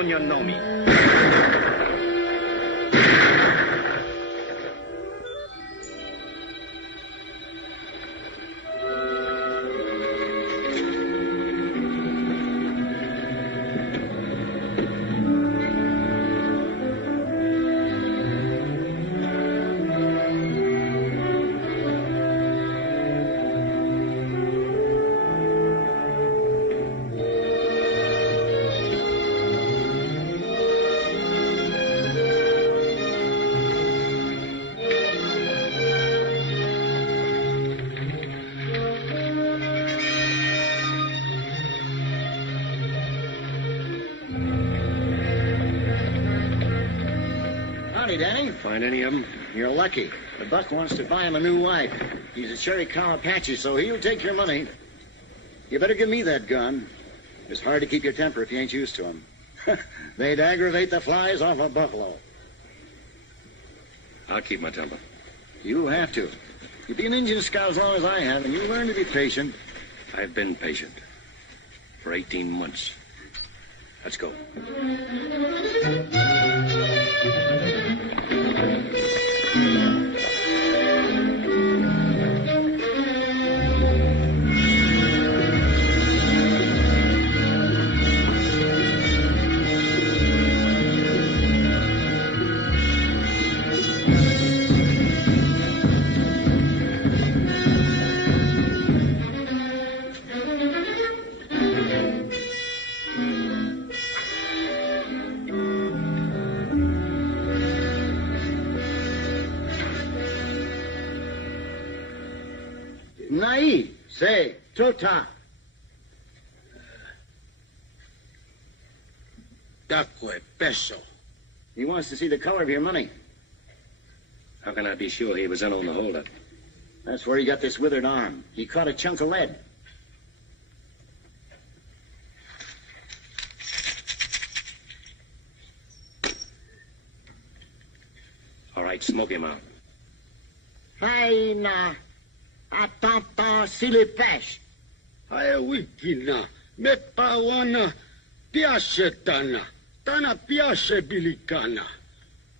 don't you know me? Danny? Find any of them? You're lucky. The buck wants to buy him a new wife. He's a Cherry Cow Apache, so he'll take your money. You better give me that gun. It's hard to keep your temper if you ain't used to them. They'd aggravate the flies off a buffalo. I'll keep my temper. You'll have to. You'll be an Indian scout as long as I have, and you'll learn to be patient. I've been patient. For 18 months. Let's go. Nai, say, Tota. Dacque, peso. He wants to see the color of your money. How can I be sure he was in on the holdup? That's where he got this withered arm. He caught a chunk of lead. All right, smoke him out. Hai na, atata silipesh. Ae wikina, me pawana, piace tana, tana piace bilicana.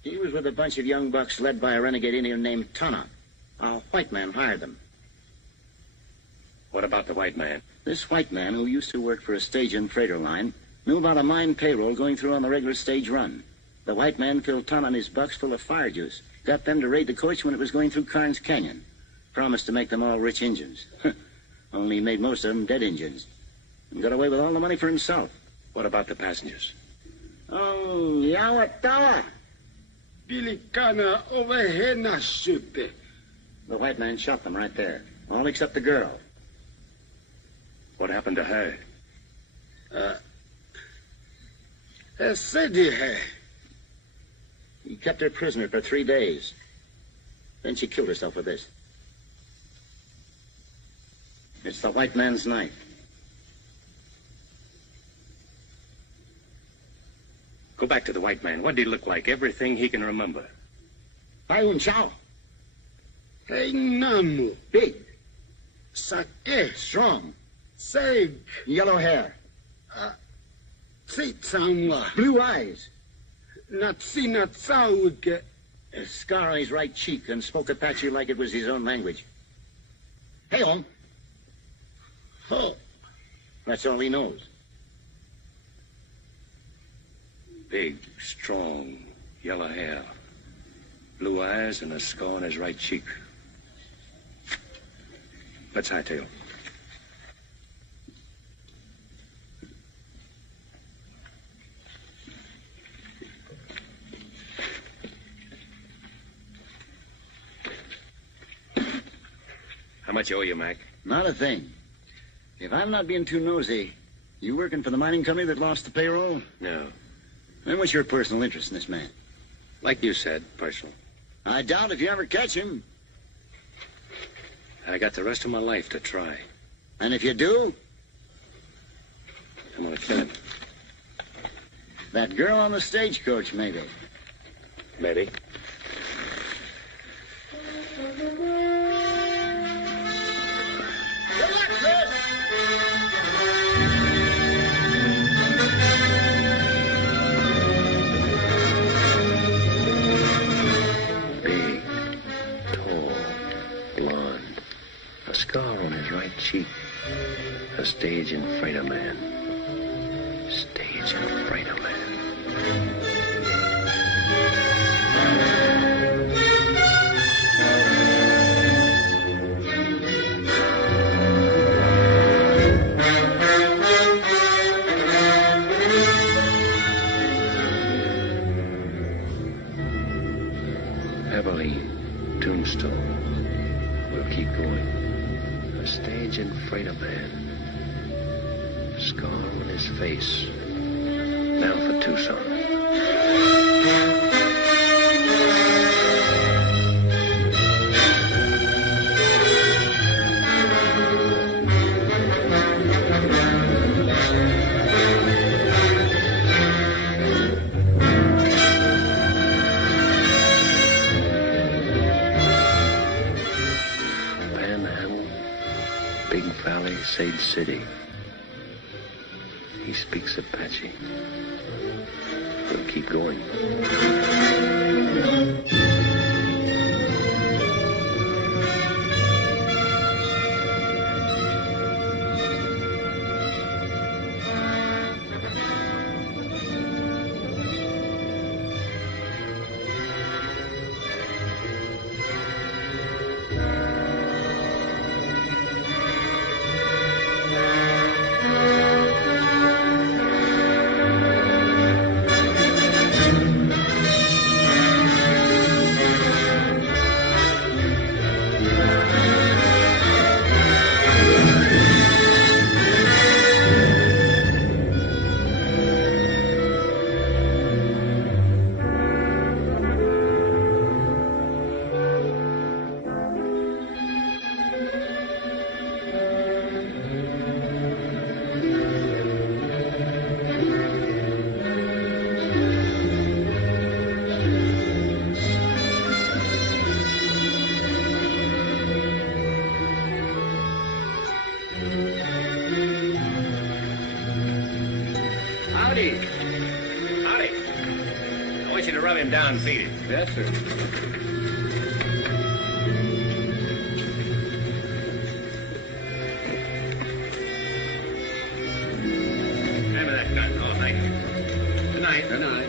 He was with a bunch of young bucks led by a renegade Indian named Tana. A white man hired them. What about the white man? This white man, who used to work for a stage and freighter line, knew about a mine payroll going through on the regular stage run. The white man filled Tana and his bucks full of fire juice. Got them to raid the coach when it was going through Carnes Canyon. Promised to make them all rich Injuns. Only he made most of them dead Injuns. And got away with all the money for himself. What about the passengers? Oh, Yawatawa. Bilicana ovehena sute. The white man shot them right there. All except the girl. What happened to her? Said he had. He kept her prisoner for 3 days. Then she killed herself with this. It's the white man's knife. Go back to the white man. What did he look like? Everything he can remember. Payun Chow. Hey, Namu. Big. Sake. Strong. Seg. Yellow hair. Sitsamwa. Blue eyes. Natsina tsauke. A scar on his right cheek and spoke Apache like it was his own language. Hey, on. Ho. That's all he knows. Big, strong, yellow hair. Blue eyes and a scar on his right cheek. Let's hightail. How much owe you, Mac? Not a thing. If I'm not being too nosy, you working for the mining company that lost the payroll? No. Then what's your personal interest in this man? Like you said, personal. I doubt if you ever catch him. I got the rest of my life to try. And if you do? I'm gonna kill him. That girl on the stagecoach, maybe. Maybe. Good luck, Chris! Stage and freighter man. Stage and freighter man. Tombstone. We'll keep going. A stage and freighter man. Scar on his face. Now for Tucson. Sage City. He speaks Apache. We'll keep going. Down, feed it. Yes, sir. Remember that gun all night. Good night. Good night.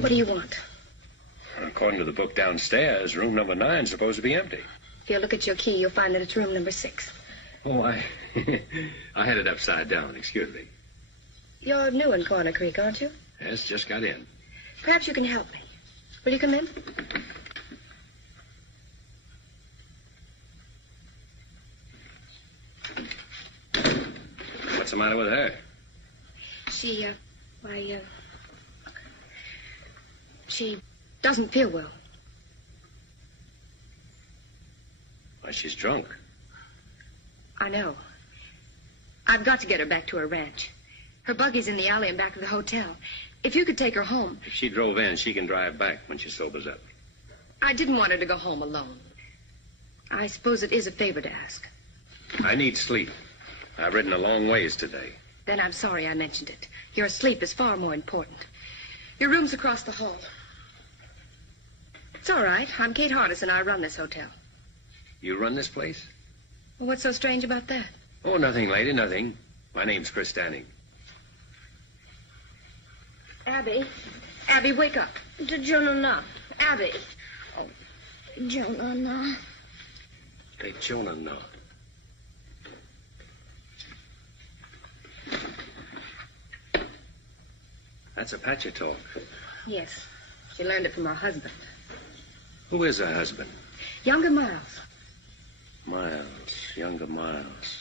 What do you want? According to the book downstairs, room number 9 is supposed to be empty. If you look at your key, you'll find that it's room number 6. Oh, I had it upside down. Excuse me. You're new in Corner Creek, aren't you? Yes, just got in. Perhaps you can help me. Will you come in? What's the matter with her? She doesn't feel well. Why, she's drunk. I know. I've got to get her back to her ranch. Her buggy's in the alley in back of the hotel. If you could take her home. If she drove in, she can drive back when she sobers up. I didn't want her to go home alone. I suppose it is a favor to ask. I need sleep. I've ridden a long ways today. Then I'm sorry I mentioned it. Your sleep is far more important. Your room's across the hall. It's all right. I'm Kate Hardison. I run this hotel. You run this place? Well, what's so strange about that? Oh, nothing, lady, nothing. My name's Chris Stanning. Abby. Abby, wake up. Jonah. Abby. Jonah. Hey, Jonah, no. That's Apache talk. Yes. She learned it from her husband. Who is her husband? Younger Miles. Younger Miles.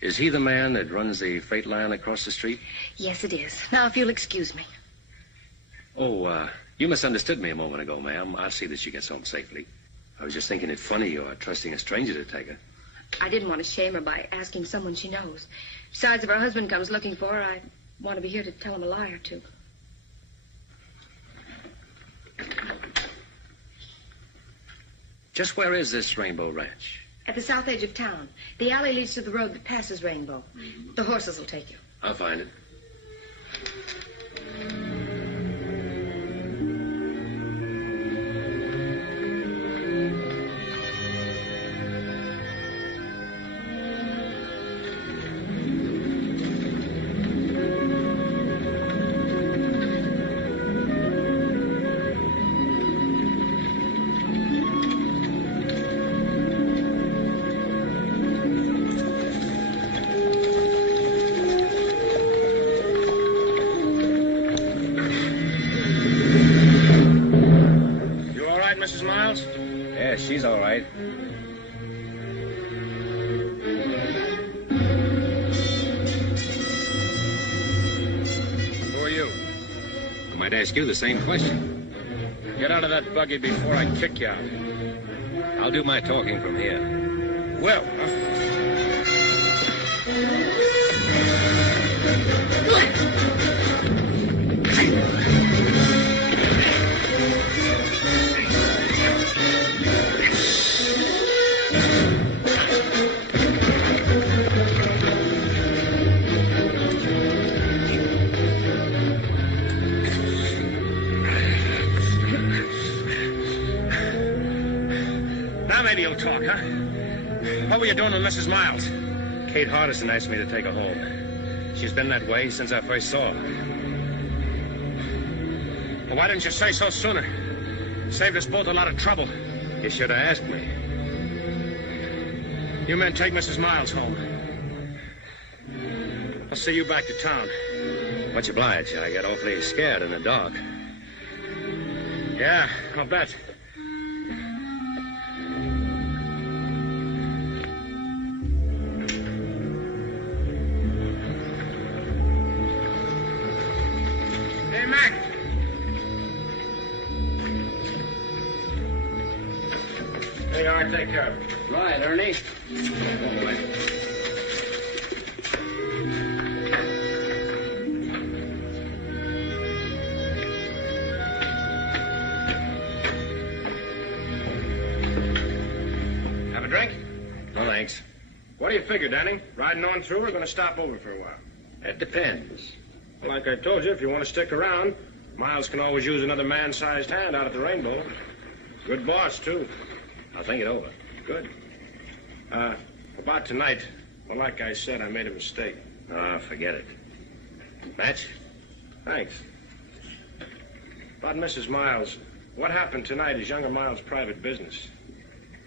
Is he the man that runs the freight line across the street? Yes, it is. Now, if you'll excuse me. Oh, you misunderstood me a moment ago, ma'am. I'll see that she gets home safely. I was just thinking it funny you're trusting a stranger to take her. I didn't want to shame her by asking someone she knows. Besides, if her husband comes looking for her, I want to be here to tell him a lie or two. Just where is this Rainbow Ranch? At the south edge of town. The alley leads to the road that passes Rainbow. The horses will take you. I'll find it. She's all right. Who are you? I might ask you the same question. Get out of that buggy before I kick you out. I'll do my talking from here. Well, maybe you'll talk, huh? What were you doing with Mrs. Miles? Kate Hardison asked me to take her home. She's been that way since I first saw her. Well, why didn't you say so sooner? Saved us both a lot of trouble. You should have asked me. You men take Mrs. Miles home. I'll see you back to town. Much obliged. I got awfully scared in the dark. Yeah, I'll bet. Take care of it. Right, Ernie. Have a drink? No, thanks. What do you figure, Danny? Riding on through or going to stop over for a while? It depends. Like I told you, if you want to stick around, Miles can always use another man-sized hand out at the Rainbow. Good boss, too. I'll think it over. Good. About tonight, well, like I said, I made a mistake. Forget it. Match? Thanks. About Mrs. Miles, what happened tonight is younger Miles' private business.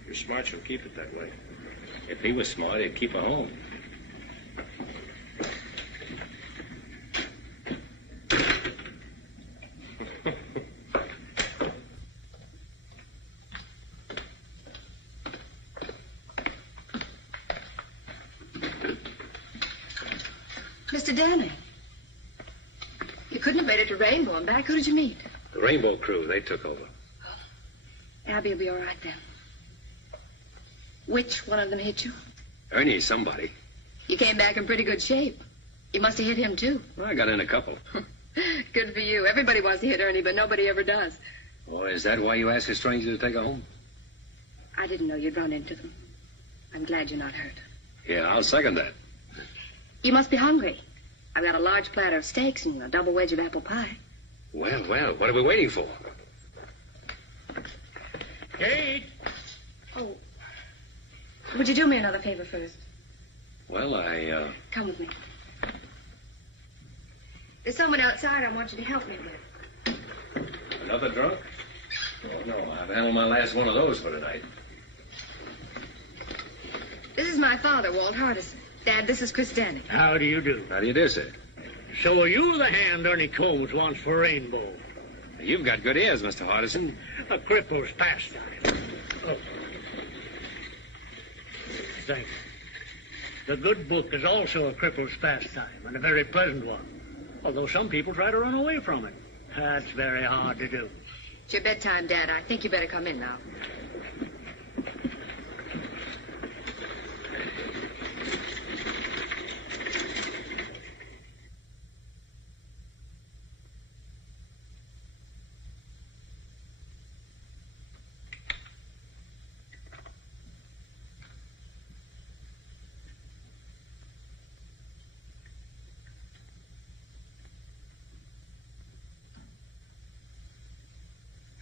If you're smart, you'll keep it that way. If he was smart, he'd keep her home. Mr. Danny, you couldn't have made it to Rainbow and back. Who did you meet? The Rainbow crew, they took over. Abby will be all right then. Which one of them hit you? Ernie's somebody. You came back in pretty good shape. You must have hit him, too. Well, I got in a couple. Good for you. Everybody wants to hit Ernie, but nobody ever does. Oh, is that why you asked a stranger to take her home? I didn't know you'd run into them. I'm glad you're not hurt. Yeah, I'll second that. You must be hungry. I've got a large platter of steaks and a double wedge of apple pie. Well, what are we waiting for? Kate! Oh, would you do me another favor first? Well, Come with me. There's someone outside I want you to help me with. Another drunk? Oh, no, I've handled my last one of those for tonight. This is my father, Walt Hardison. Dad, this is Chris Danny. How do you do? How do you do, sir? So are you the hand Ernie Combs wants for Rainbow? You've got good ears, Mr. Hardison. A cripple's pastime. Oh. Thank you. The good book is also a cripple's pastime, and a very pleasant one. Although some people try to run away from it. That's very hard to do. It's your bedtime, Dad. I think you better come in now.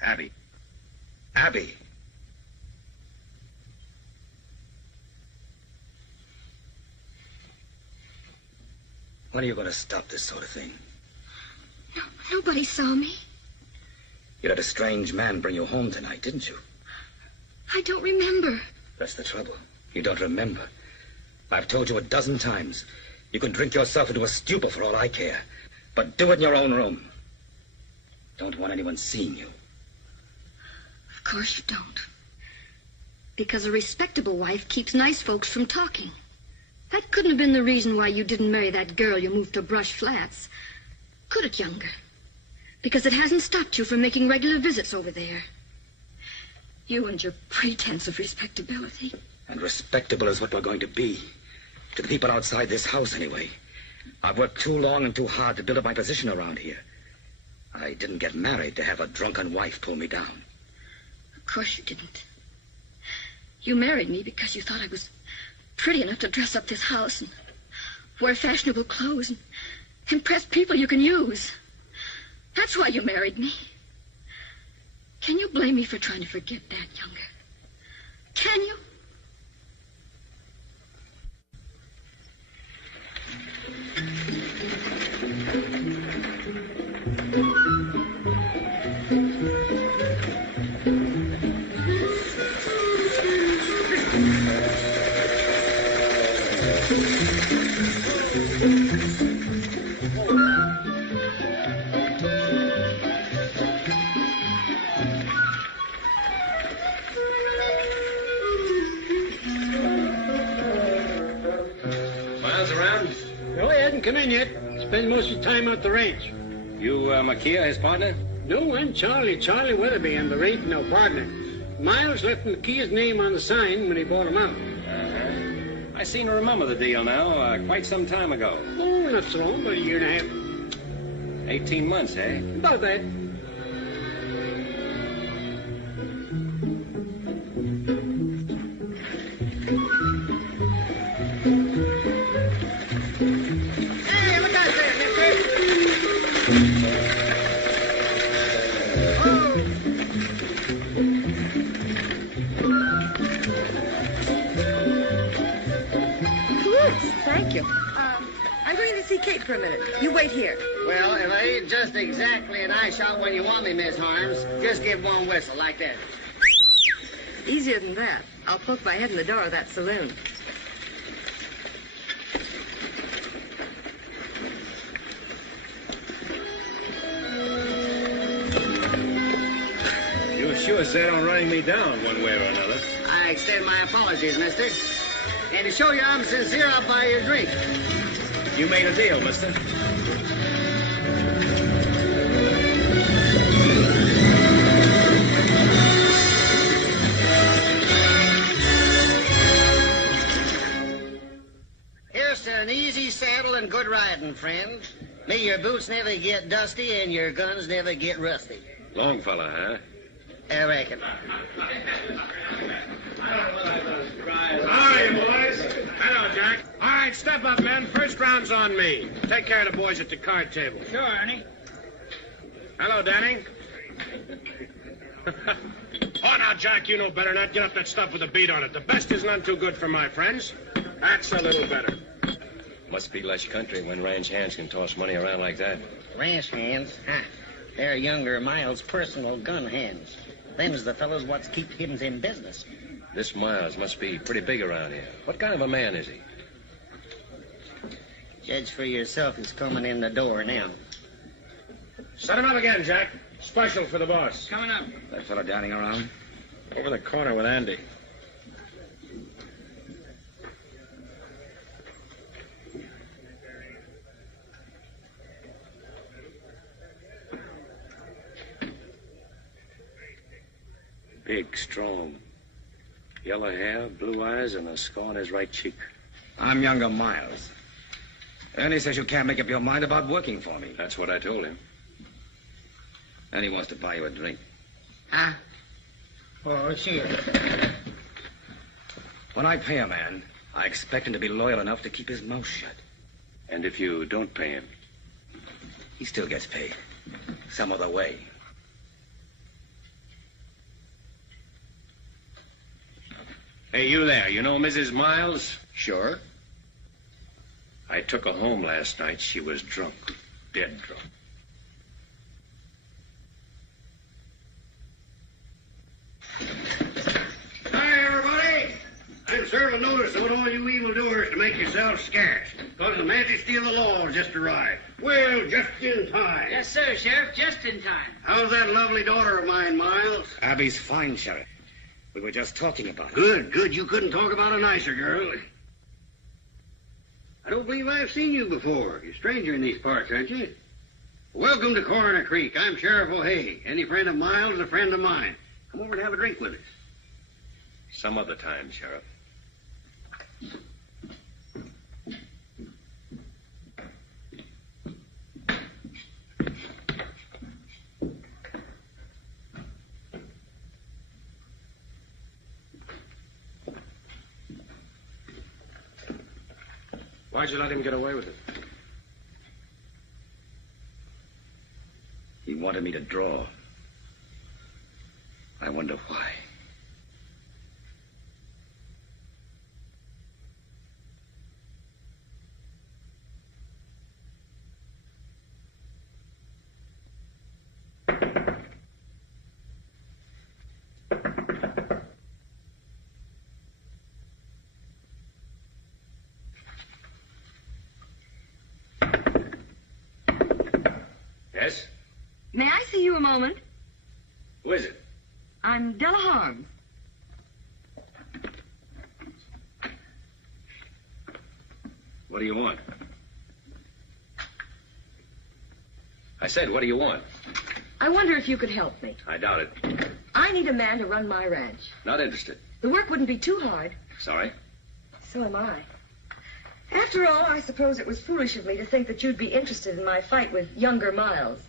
Abby. Abby. When are you going to stop this sort of thing? No, nobody saw me. You had a strange man bring you home tonight, didn't you? I don't remember. That's the trouble. You don't remember. I've told you a dozen times. You can drink yourself into a stupor for all I care. But do it in your own room. Don't want anyone seeing you. Of course you don't. Because a respectable wife keeps nice folks from talking. That couldn't have been the reason why you didn't marry that girl you moved to Brush Flats. Could it, Younger? Because it hasn't stopped you from making regular visits over there. You and your pretense of respectability. And respectable is what we're going to be. To the people outside this house, anyway. I've worked too long and too hard to build up my position around here. I didn't get married to have a drunken wife pull me down. Of course you didn't. You married me because you thought I was pretty enough to dress up this house and wear fashionable clothes and impress people you can use. That's why you married me. Can you blame me for trying to forget that, Younger? Can you? Come in yet. Spend most of your time out the ranch. You, Makia, his partner? No, I'm Charlie Weatherby. I'm the ranch no partner. Miles left Makia's name on the sign when he bought him out. Uh-huh. I seem to remember the deal now, quite some time ago. Oh, not so long, about a year and a half. 18 months, eh? About that. For a minute. You wait here. Well, if I ain't just exactly an eye shot when you want me, Miss Harms, just give one whistle like that. Easier than that. I'll poke my head in the door of that saloon. You were sure set on running me down one way or another. I extend my apologies, mister. And to show you I'm sincere, I'll buy you a drink. You made a deal, mister. Here's to an easy saddle and good riding, friend. May your boots never get dusty and your guns never get rusty. Long fella, huh? I reckon. How are you, boys? Hello, Jack. All right, step up, men. First round's on me. Take care of the boys at the card table. Sure, Ernie. Hello, Danny. Oh, now, Jack, you know better not get up that stuff with a beat on it. The best is none too good for my friends. That's a little better. Must be less country when ranch hands can toss money around like that. Ranch hands? Huh. They're younger Miles' personal gun hands. Them's the fellows what's keep him in business. This Miles must be pretty big around here. What kind of a man is he? Judge for yourself. He's coming in the door now. Set him up again, Jack. Special for the boss. Coming up. That fellow dining around? Over the corner with Andy. Big, strong. Yellow hair, blue eyes, and a scar on his right cheek. I'm younger Miles. Ernie says you can't make up your mind about working for me. That's what I told him. And he wants to buy you a drink. Huh? Oh, cheers. When I pay a man, I expect him to be loyal enough to keep his mouth shut. And if you don't pay him? He still gets paid. Some other way. Hey, you there. You know Mrs. Miles? Sure. I took her home last night. She was drunk. Dead drunk. Hi, everybody. I'm serving notice on all you evildoers to make yourselves scarce, because the majesty of the law has just arrived. Well, just in time. Yes, sir, Sheriff. Just in time. How's that lovely daughter of mine, Miles? Abby's fine, Sheriff. We were just talking about it. Good, good. You couldn't talk about a nicer girl. I don't believe I've seen you before. You're a stranger in these parts, aren't you? Welcome to Coroner Creek. I'm Sheriff O'Hay. Any friend of Miles is a friend of mine. Come over and have a drink with us. Some other time, Sheriff. Why'd you let him get away with it? He wanted me to draw. I wonder why. Yes? May I see you a moment? Who is it? I'm Della Harms. What do you want? I said, what do you want? I wonder if you could help me. I doubt it. I need a man to run my ranch. Not interested. The work wouldn't be too hard. Sorry? So am I. After all, I suppose it was foolish of me to think that you'd be interested in my fight with younger Miles.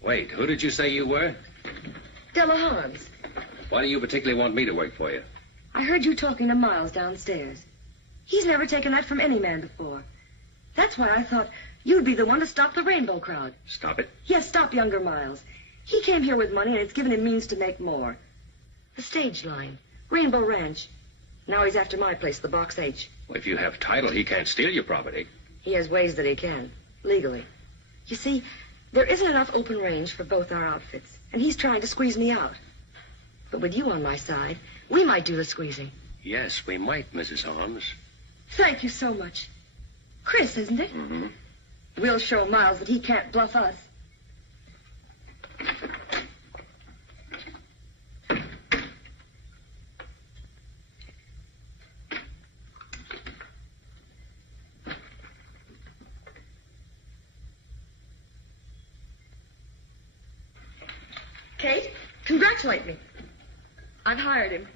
Wait, who did you say you were? Della Harms. Why do you particularly want me to work for you? I heard you talking to Miles downstairs. He's never taken that from any man before. That's why I thought you'd be the one to stop the rainbow crowd. Stop it? Yes, stop younger Miles. He came here with money, and it's given him means to make more. The stage line, Rainbow Ranch. Now he's after my place, the Box H. Well, if you have title, he can't steal your property. He has ways that he can, legally. You see, there isn't enough open range for both our outfits, and he's trying to squeeze me out. But with you on my side, we might do the squeezing. Yes, we might, Mrs. Holmes. Thank you so much. Chris, isn't it? Mm-hmm. We'll show Miles that he can't bluff us. Kate, congratulate me. I've hired him.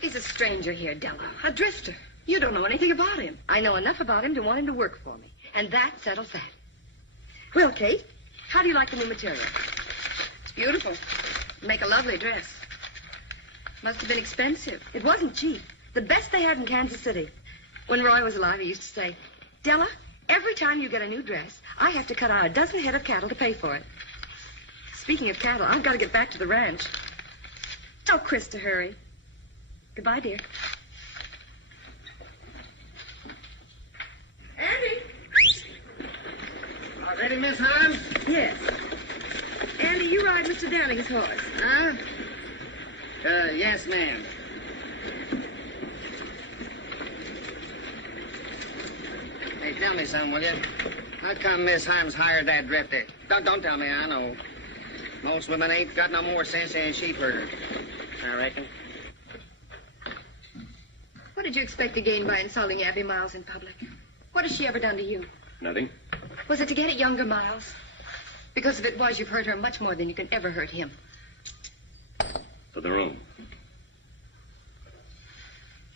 He's a stranger here, Della. A drifter. You don't know anything about him. I know enough about him to want him to work for me. And that settles that. Well, Kate, how do you like the new material? It's beautiful. Make a lovely dress. Must have been expensive. It wasn't cheap. The best they had in Kansas City. When Roy was alive, he used to say, Della, every time you get a new dress, I have to cut out a dozen head of cattle to pay for it. Speaking of cattle, I've got to get back to the ranch. Tell Chris to hurry. Goodbye, dear. Andy! Ready, Miss Hines? Yes. Andy, you ride Mr. Downing's horse. Huh? Yes, ma'am. Hey, tell me something, will you? How come Miss Himes hired that drifter? Don't tell me, I know. Most women ain't got no more sense than a sheep herder, I reckon. What did you expect to gain by insulting Abby Miles in public? What has she ever done to you? Nothing. Was it to get at younger Miles? Because if it was, you've hurt her much more than you can ever hurt him. For the room.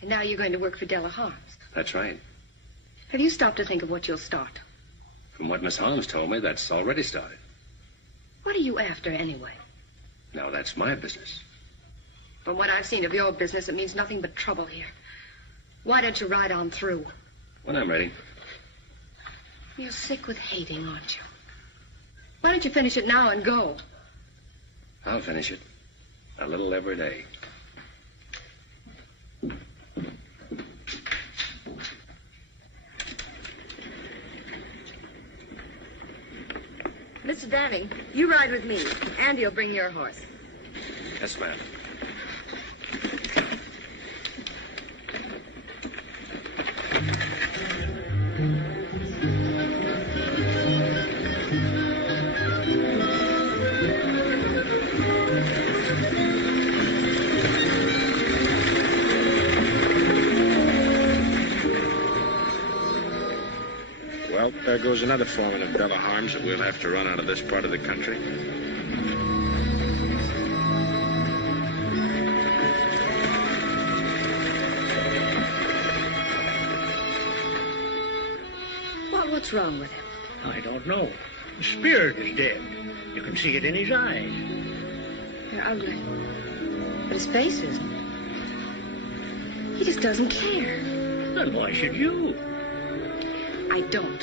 And now you're going to work for Della Harms. That's right. Have you stopped to think of what you'll start? From what Miss Holmes told me, that's already started. What are you after, anyway? Now, that's my business. From what I've seen of your business, it means nothing but trouble here. Why don't you ride on through? When I'm ready. You're sick with hating, aren't you? Why don't you finish it now and go? I'll finish it. A little every day. Mr. Downing, you ride with me. Andy'll bring your horse. Yes, ma'am. Well, there goes another foreman of Della Harms that we'll have to run out of this part of the country. What's wrong with him? I don't know. The spirit is dead. You can see it in his eyes. They're ugly. But his face isn't. He just doesn't care. Then why should you? I don't.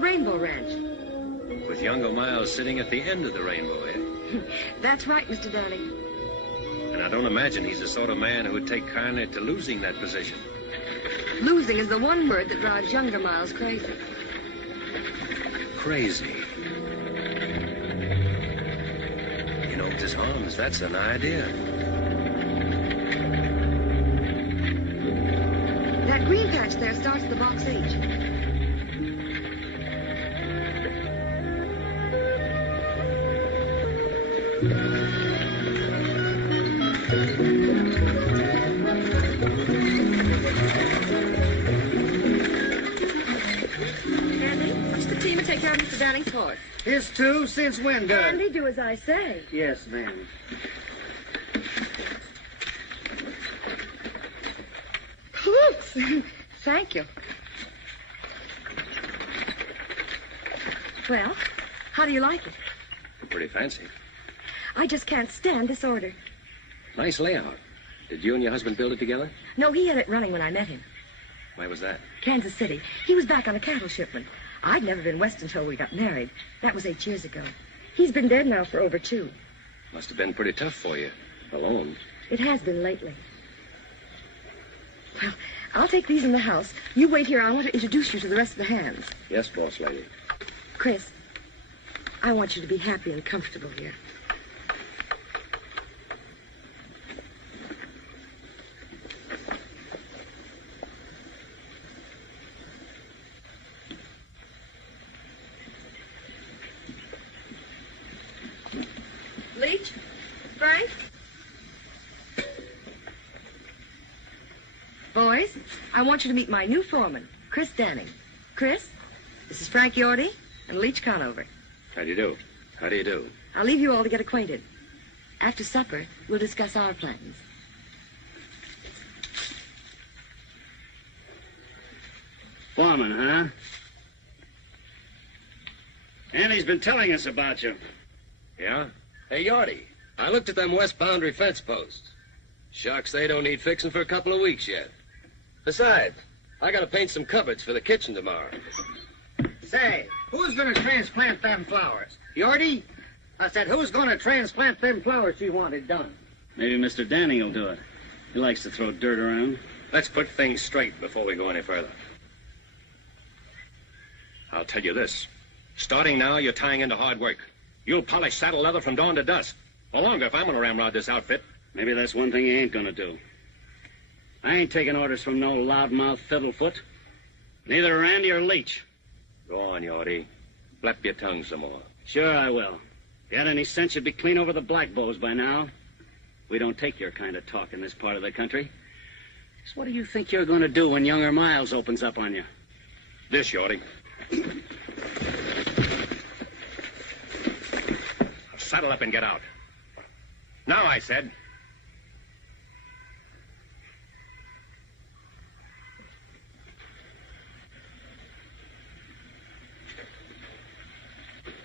Rainbow Ranch. With younger Miles sitting at the end of the rainbow, eh? That's right, Mr. Downing. And I don't imagine he's the sort of man who would take kindly to losing that position. Losing is the one word that drives younger Miles crazy. Crazy? You know, Mrs. Holmes, that's an idea. That green patch there starts the box H. Take care of Mr. Downing's horse. His too? Since when, Doug? Andy, do as I say. Yes, ma'am. Oops. Thank you. Well, how do you like it? Pretty fancy. I just can't stand disorder. Nice layout. Did you and your husband build it together? No, he had it running when I met him. Where was that? Kansas City. He was back on a cattle shipment. I'd never been west until we got married. That was 8 years ago. He's been dead now for over 2. Must have been pretty tough for you. Alone. It has been lately. Well, I'll take these in the house. You wait here. I want to introduce you to the rest of the hands. Yes, boss lady. Chris, I want you to be happy and comfortable here. Leach? Frank? Boys, I want you to meet my new foreman, Chris Danning. Chris, this is Frank Yorty and Leach Conover. How do you do? How do you do? I'll leave you all to get acquainted. After supper, we'll discuss our plans. Foreman, huh? Andy's been telling us about you. Yeah? Hey, Yorty, I looked at them west boundary fence posts. Shucks, they don't need fixing for a couple of weeks yet. Besides, I gotta paint some cupboards for the kitchen tomorrow. Say, who's gonna transplant them flowers? Yorty? I said, who's gonna transplant them flowers she wanted done? Maybe Mr. Danny will do it. He likes to throw dirt around. Let's put things straight before we go any further. I'll tell you this. Starting now, you're tying into hard work. You'll polish saddle leather from dawn to dusk. Or longer if I'm gonna ramrod this outfit. Maybe that's one thing he ain't gonna do. I ain't taking orders from no loudmouth fiddlefoot. Neither Randy or Leach. Go on, Yorty. Flap your tongue some more. Sure I will. If you had any sense, you'd be clean over the black bows by now. We don't take your kind of talk in this part of the country. So what do you think you're going to do when younger Miles opens up on you? This, Yorty. Saddle up and get out. Now, I said.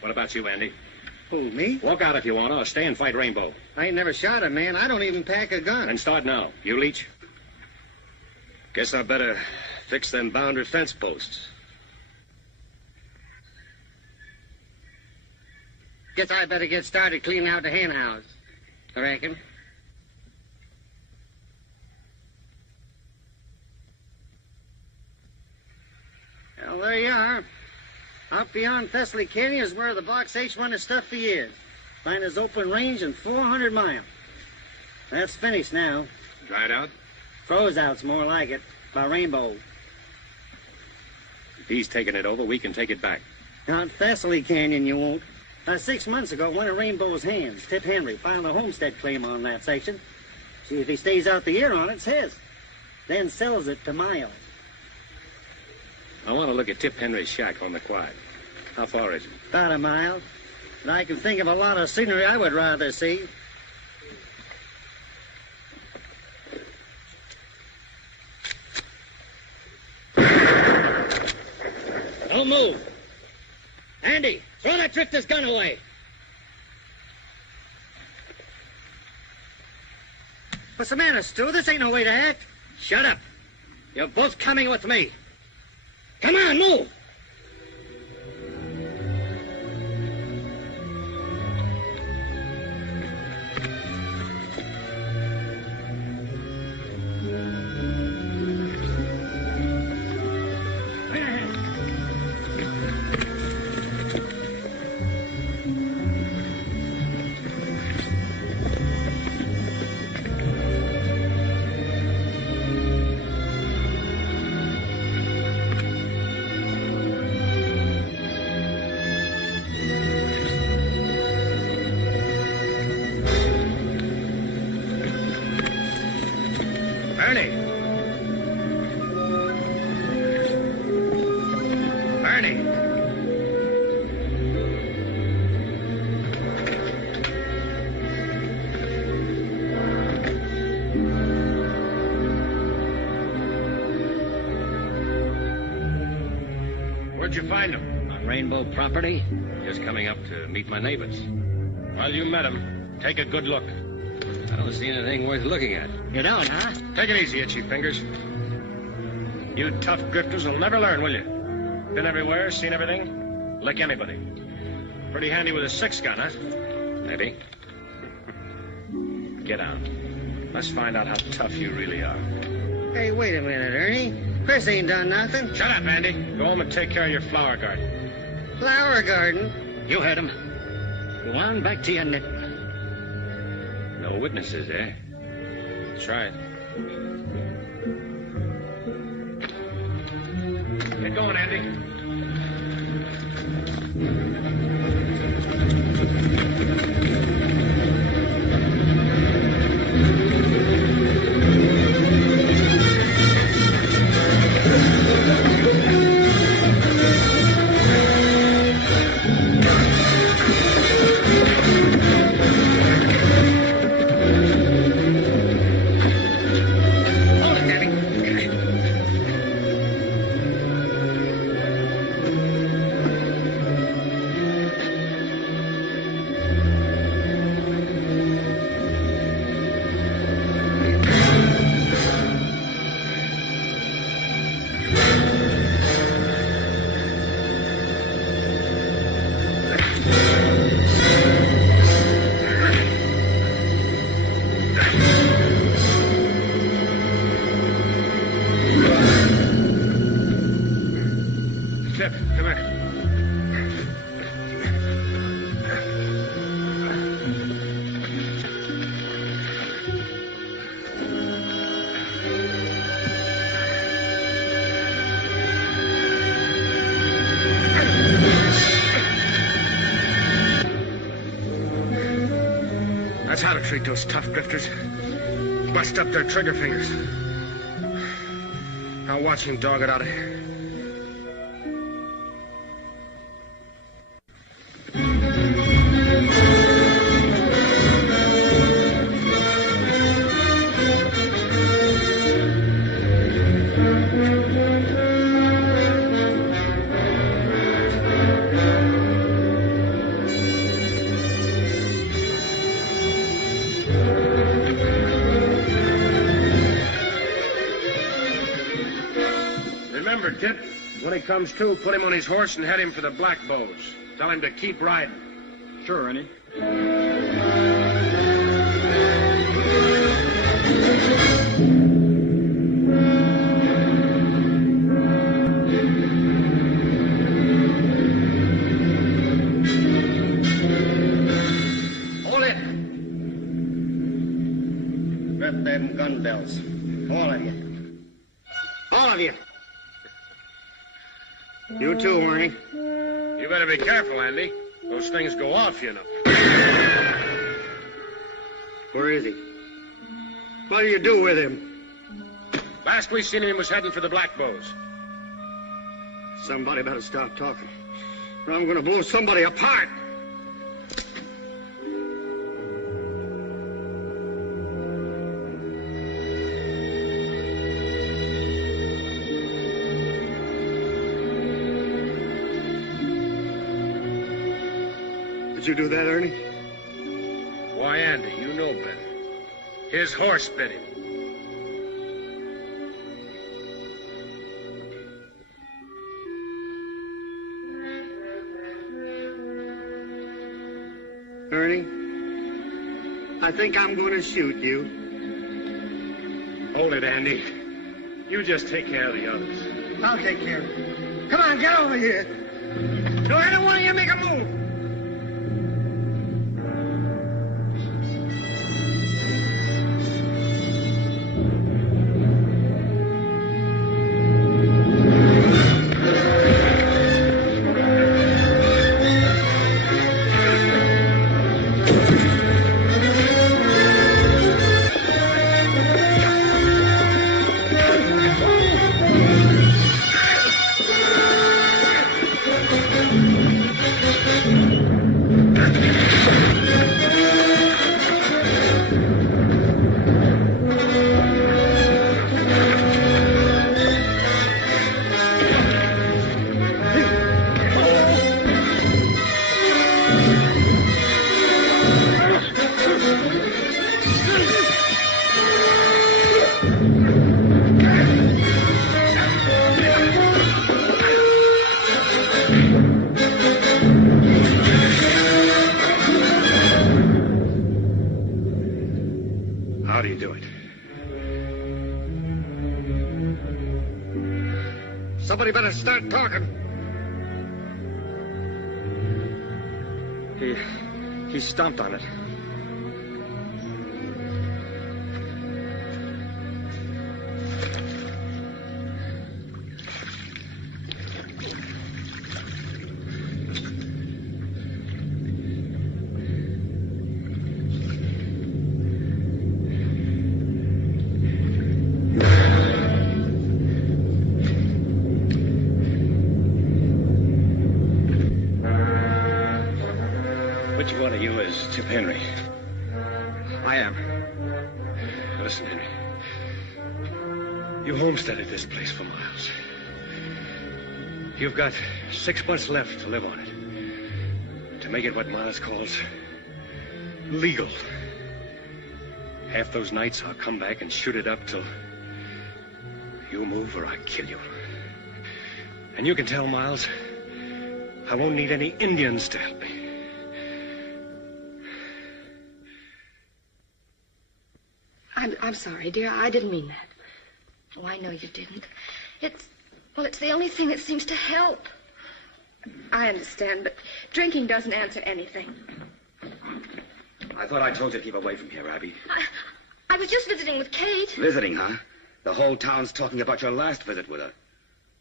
What about you, Andy? Who, me? Walk out if you want to, or stay and fight Rainbow. I ain't never shot a man. I don't even pack a gun. Then start now. You, Leach? Guess I better fix them boundary fence posts. Guess I better get started cleaning out the hen house. I reckon. Well, there you are. Out beyond Thessaly Canyon is where the Box H1 is stuffy is. Finest open range in 400 miles. That's finished now. Dried out? Froze out's more like it. By Rainbow. If he's taking it over, we can take it back. Out Thessaly Canyon you won't. 6 months ago, one of Rainbow's hands, Tip Henry, filed a homestead claim on that section. See, if he stays out the year on it, it's his. Then sells it to Miles. I want to look at Tip Henry's shack on the Quad. How far is it? About a mile. And I can think of a lot of scenery I would rather see. Don't move. Andy, throw that drifter's gun away. What's the matter, Stu? This ain't no way to act. Shut up. You're both coming with me. Come on, move. Where'd you find him? On Rainbow property. Just coming up to meet my neighbors. Well, you met him. Take a good look. I don't see anything worth looking at. You don't, huh? Take it easy, itchy fingers. You tough grifters will never learn, will you? Been everywhere, seen everything? Lick anybody. Pretty handy with a 6-gun, huh? Maybe. Get on. Let's find out how tough you really are. Hey, wait a minute, Ernie. Chris ain't done nothing. Shut up, Andy. Go home and take care of your flower garden. Flower garden? You heard him. Go on back to your knitting. No witnesses, eh? That's right. Get going, Andy. how to treat those tough grifters. Bust up their trigger fingers. Now watch him dog it out of here. Tip, when he comes to, put him on his horse and head him for the Black Bows. Tell him to keep riding. Sure, Ernie. Hold it. Grab them gun belts. All of you. All of you. You too, Ernie. You better be careful, Andy. Those things go off, you know. Where is he? What do you do with him? Last we seen him, he was heading for the Black Bows. Somebody better stop talking, or I'm going to blow somebody apart. Did you do that, Ernie? Why, Andy, you know better. His horse bit him. Ernie, I think I'm going to shoot you. Hold it, Andy. You just take care of the others. I'll take care of it. Come on, get over here. Don't any one of you make a move. How do you do it? Somebody better start talking. He stomped on it. Which one of you is Tip Henry? I am. Listen, Henry. You homesteaded this place for miles. You've got 6 months left to live on it. To make it what Miles calls legal. Half those nights I'll come back and shoot it up till you move or I kill you. And you can tell Miles I won't need any Indians to help me. I'm sorry, dear. I didn't mean that. Oh, I know you didn't. It's the only thing that seems to help. I understand, but drinking doesn't answer anything. I thought I told you to keep away from here, Abby. I was just visiting with Kate. Visiting, huh? The whole town's talking about your last visit with her.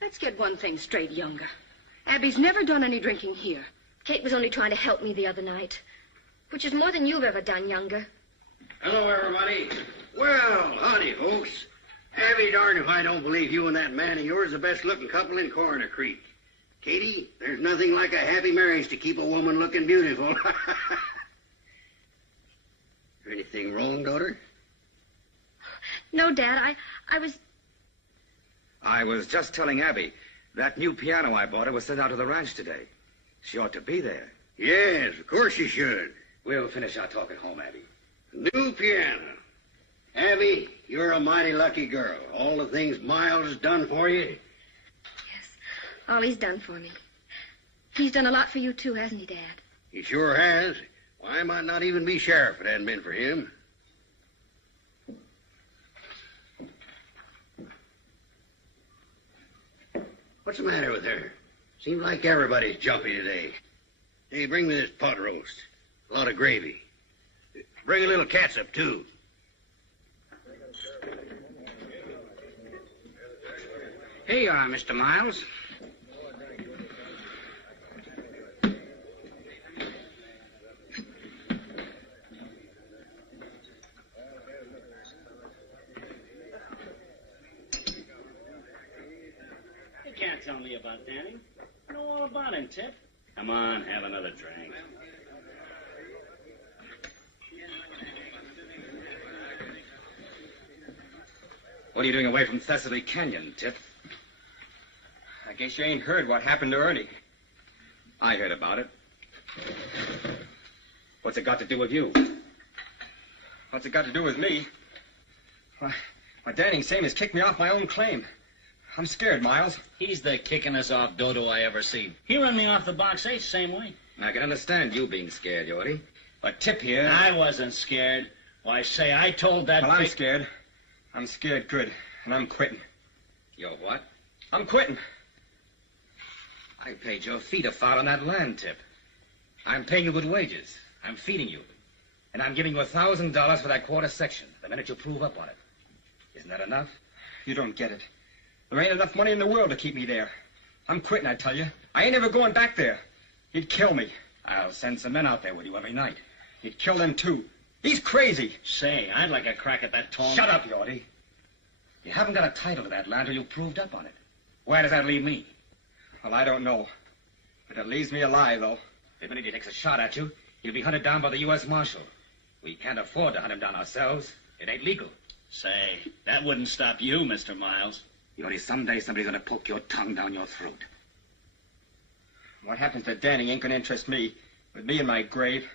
Let's get one thing straight, Younger. Abby's never done any drinking here. Kate was only trying to help me the other night, which is more than you've ever done, Younger. Hello, everybody. Well, howdy, folks. I'll be darned if I don't believe you and that man of yours are the best-looking couple in Coroner Creek. Katie, there's nothing like a happy marriage to keep a woman looking beautiful. Is there anything wrong, daughter? No, Dad, I was... I was just telling Abby that new piano I bought her was sent out to the ranch today. She ought to be there. Yes, of course you should. We'll finish our talk at home, Abby. New piano. Abby, you're a mighty lucky girl. All the things Miles has done for you. All he's done for me. He's done a lot for you, too, hasn't he, Dad? He sure has. Why, I might not even be sheriff if it hadn't been for him. What's the matter with her? Seems like everybody's jumpy today. Hey, bring me this pot roast. A lot of gravy. Bring a little catsup, too. Here you are, Mr. Miles. You can't tell me about Danny. I know all about him, Tip. Come on, have another drink. What are you doing away from Thessaly Canyon, Tip? I guess you ain't heard what happened to Ernie. I heard about it. What's it got to do with you? What's it got to do with me? Why, Danny Same has kicked me off my own claim. I'm scared, Miles. He's the kickingest off dodo I ever seen. He run me off the box 8 same way. I can understand you being scared, Yorty. But Tip here... I wasn't scared. Why, say, I told that... Well, I'm scared. I'm scared good, and I'm quitting. You're what? I'm quitting. I paid your feet a foul on that land, Tip. I'm paying you good wages. I'm feeding you. And I'm giving you $1,000 for that quarter section the minute you prove up on it. Isn't that enough? You don't get it. There ain't enough money in the world to keep me there. I'm quitting, I tell you. I ain't ever going back there. He'd kill me. I'll send some men out there with you every night. He'd kill them, too. He's crazy. Say, I'd like a crack at that tall... Shut up, Yorty. You haven't got a title to that land till you've proved up on it. Where does that leave me? Well, I don't know. But it leaves me alive, though. The minute he takes a shot at you, he'll be hunted down by the U.S. Marshal. We can't afford to hunt him down ourselves. It ain't legal. Say, that wouldn't stop you, Mr. Miles. Yorty, someday somebody's gonna poke your tongue down your throat. What happens to Danny ain't gonna interest me. With me in my grave.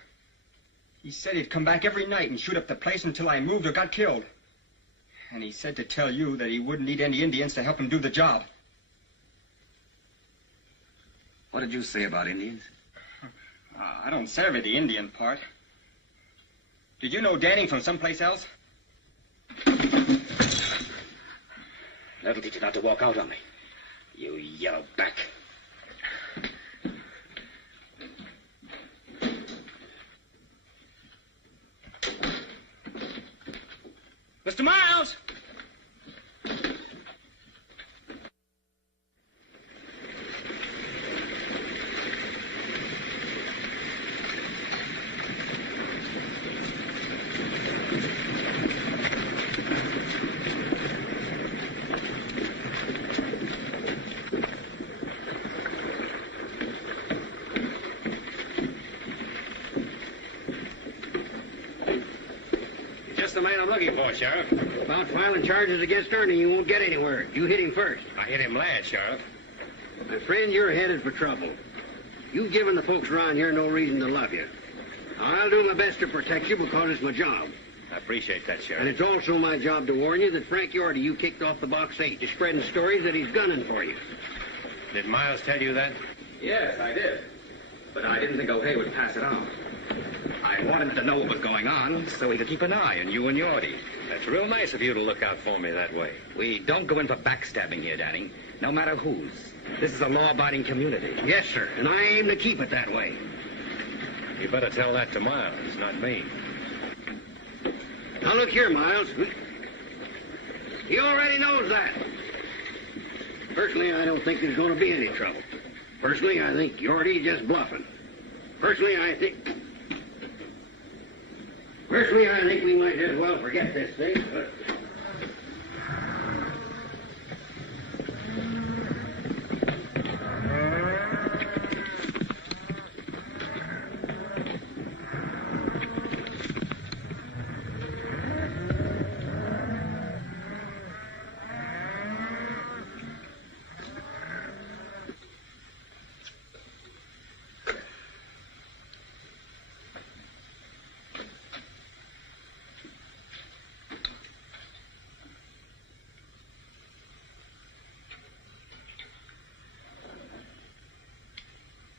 He said he'd come back every night and shoot up the place until I moved or got killed. And he said to tell you that he wouldn't need any Indians to help him do the job. What did you say about Indians? I don't savvy the Indian part. Did you know Danny from someplace else? That'll teach you not to walk out on me. You yellow back. Mr. Miles! Just the man I'm looking for, Sheriff. About filing charges against Ernie, you won't get anywhere. You hit him first. I hit him last, Sheriff. My friend, you're headed for trouble. You've given the folks around here no reason to love you. I'll do my best to protect you because it's my job. I appreciate that, Sheriff. And it's also my job to warn you that Frank Yorty you kicked off the box 8 is spreading stories that he's gunning for you. Did Miles tell you that? Yes, I did. But I didn't think O'Hay would pass it on. I wanted him to know what was going on so he could keep an eye on you and Yorty. That's real nice of you to look out for me that way. We don't go in for backstabbing here, Danny. No matter whose. This is a law-abiding community. Yes, sir, and I aim to keep it that way. You better tell that to Miles, not me. Now, look here, Miles. He already knows that. Personally, I don't think there's going to be any trouble. Personally, I think Yorty's just bluffing. Personally, I think... Personally, I think we might as well forget this thing.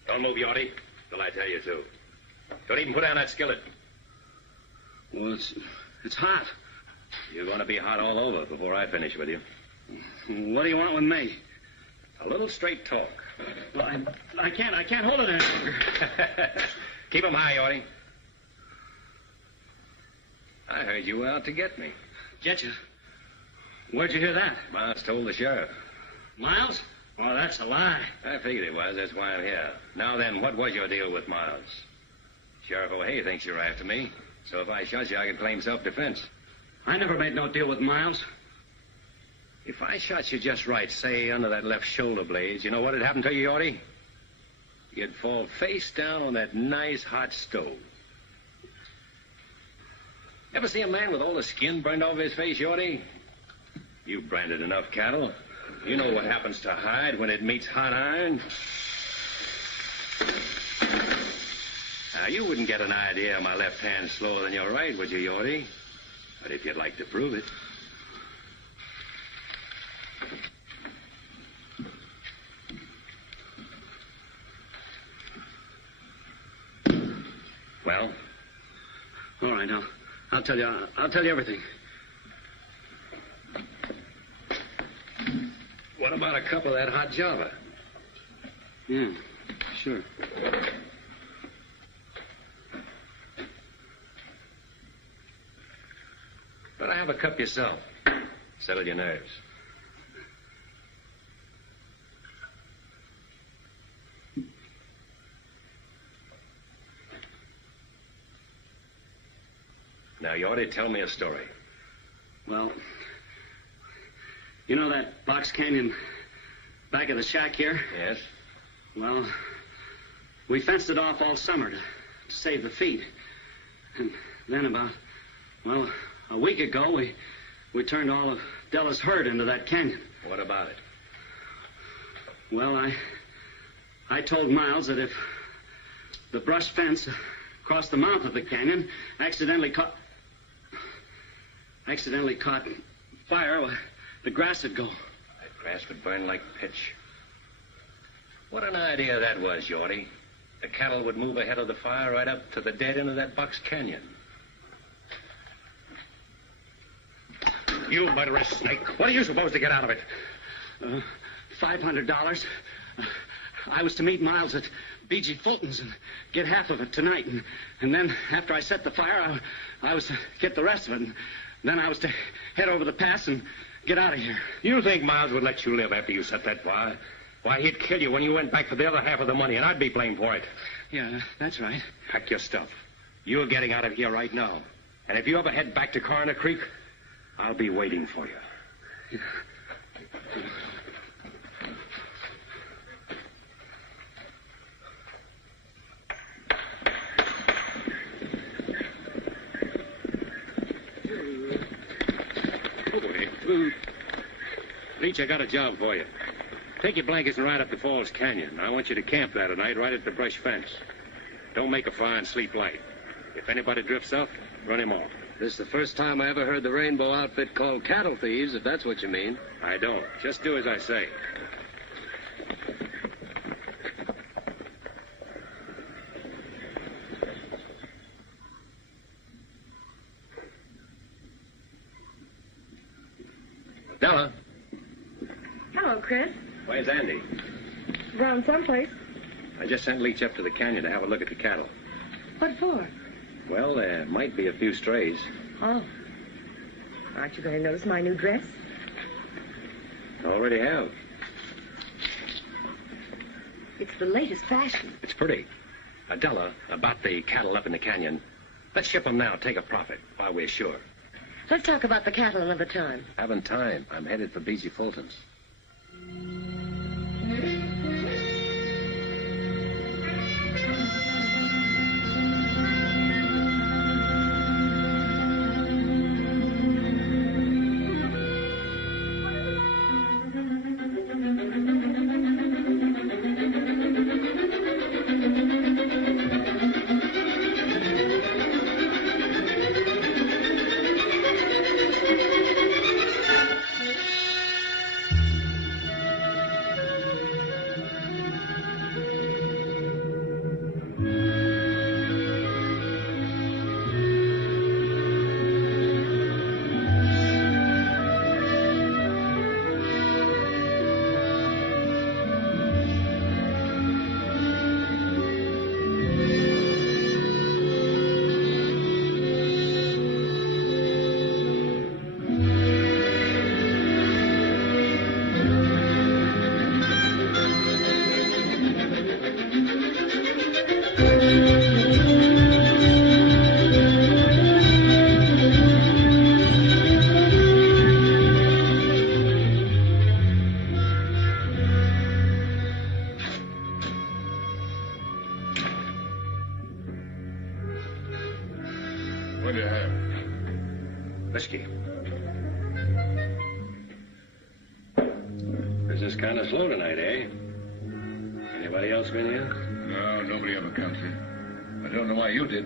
Don't move, Yorty, till I tell you to. Don't even put down that skillet. Well, it's hot. You're going to be hot all over before I finish with you. What do you want with me? A little straight talk. Well, I can't hold it any longer. Keep 'em high, Yorty. I heard you were out to get me. Get you? Where'd you hear that? Miles told the sheriff. Miles? Oh, that's a lie. I figured it was. That's why I'm here. Now then, what was your deal with Miles? Sheriff O'Hay thinks you're after me. So if I shot you, I can claim self-defense. I never made no deal with Miles. If I shot you just right, say, under that left shoulder blade, you know what'd happen to you, Yorty? You'd fall face down on that nice hot stove. Ever see a man with all the skin burned off his face, Yorty? You've branded enough cattle. You know what happens to hide when it meets hot iron. Now, you wouldn't get an idea my left hand's slower than your right, would you, Yorty? But if you'd like to prove it. Well? All right, I'll tell you everything. What about a cup of that hot Java? Yeah, sure. Better have a cup yourself. Settle your nerves. Now, you ought to tell me a story. Well, you know that box canyon back of the shack here? Yes? Well, we fenced it off all summer to save the feed. And then about, a week ago, we turned all of Della's herd into that canyon. What about it? Well, I told Miles that if the brush fence across the mouth of the canyon accidentally caught fire, well, the grass would go. That grass would burn like pitch. What an idea that was, Yorty. The cattle would move ahead of the fire right up to the dead end of that box canyon. You murderous snake. What are you supposed to get out of it? $500. I was to meet Miles at B.G. Fulton's and get half of it tonight. And then, after I set the fire, I was to get the rest of it. And then I was to head over the pass and get out of here. You think Miles would let you live after you set that fire? Why, he'd kill you when you went back for the other half of the money, and I'd be blamed for it. Yeah, that's right. Pack your stuff. You're getting out of here right now. And if you ever head back to Coroner Creek, I'll be waiting for you. Leach, I got a job for you. Take your blankets and ride up to Falls Canyon. I want you to camp there tonight right at the brush fence. Don't make a fire and sleep light. If anybody drifts up, run him off. This is the first time I ever heard the Rainbow outfit called cattle thieves, if that's what you mean. I don't. Just do as I say. Della. Hello, Chris. Where's Andy? Around someplace. I just sent Leach up to the canyon to have a look at the cattle. What for? Well, there might be a few strays. Oh. Aren't you going to notice my new dress? Already have. It's the latest fashion. It's pretty. Della, about the cattle up in the canyon. Let's ship them now, take a profit, while we're sure. Let's talk about the cattle another time. Haven't time. I'm headed for B.G. Fulton's. What do you have? Whiskey. Business kind of slow tonight, eh? Anybody else been here? No, nobody ever comes here. I don't know why you did.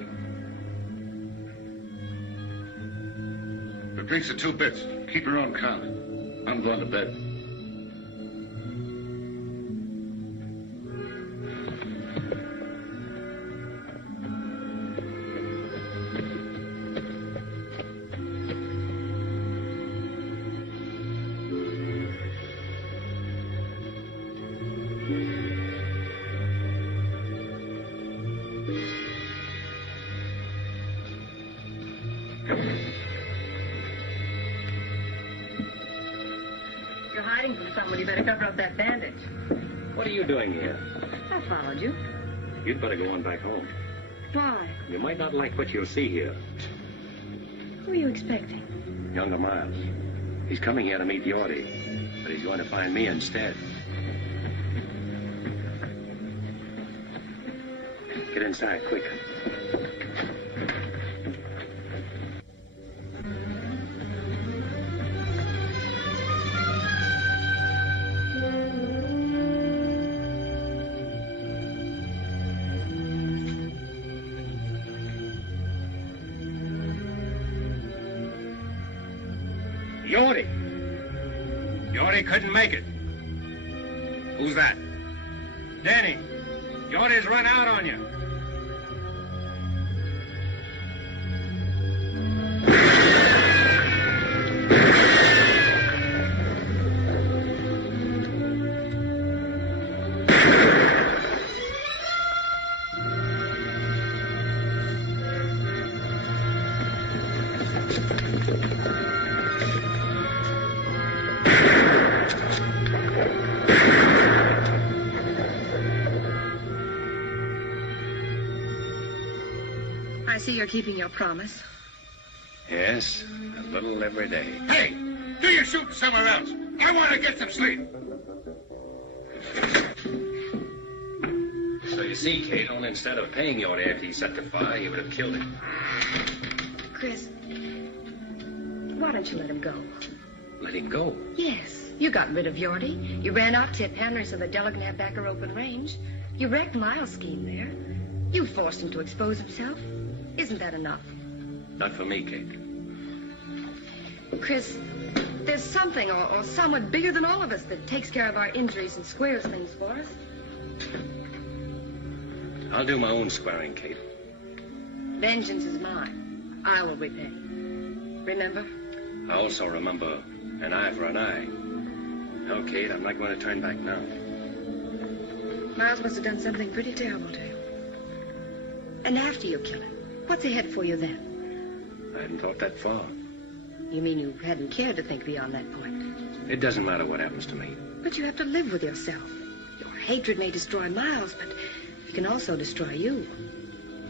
The drinks are 2 bits. Keep your own count. I'm going to bed. You're hiding from someone. You better cover up that bandage. What are you doing here? I followed you. You'd better go on back home. Why? You might not like what you'll see here. Who are you expecting? Younger Miles. He's coming here to meet Yorty, but he's going to find me instead. Get inside, quick. Yorty! Yorty couldn't make it. Who's that? Danny. Yorty's run out on you. I see you're keeping your promise. Yes, a little every day. Hey! Do your shooting somewhere else. I want to get some sleep. So you see, Kate, only instead of paying Yorty after he set the fire, he would have killed him. Chris, why don't you let him go? Let him go. Yes, you got rid of Yorty. You ran out Tip Henry so the Della can have back her open range. You wrecked Miles' scheme there. You forced him to expose himself. Isn't that enough? Not for me, Kate. Chris, there's something or someone bigger than all of us that takes care of our injuries and squares things for us. I'll do my own squaring, Kate. Vengeance is mine. I will repay. Remember? I also remember an eye for an eye. No, Kate, I'm not going to turn back now. Miles must have done something pretty terrible to you. And after you kill him, what's ahead for you then? I hadn't thought that far. You mean you hadn't cared to think beyond that point? It doesn't matter what happens to me. But you have to live with yourself. Your hatred may destroy Miles, but it can also destroy you.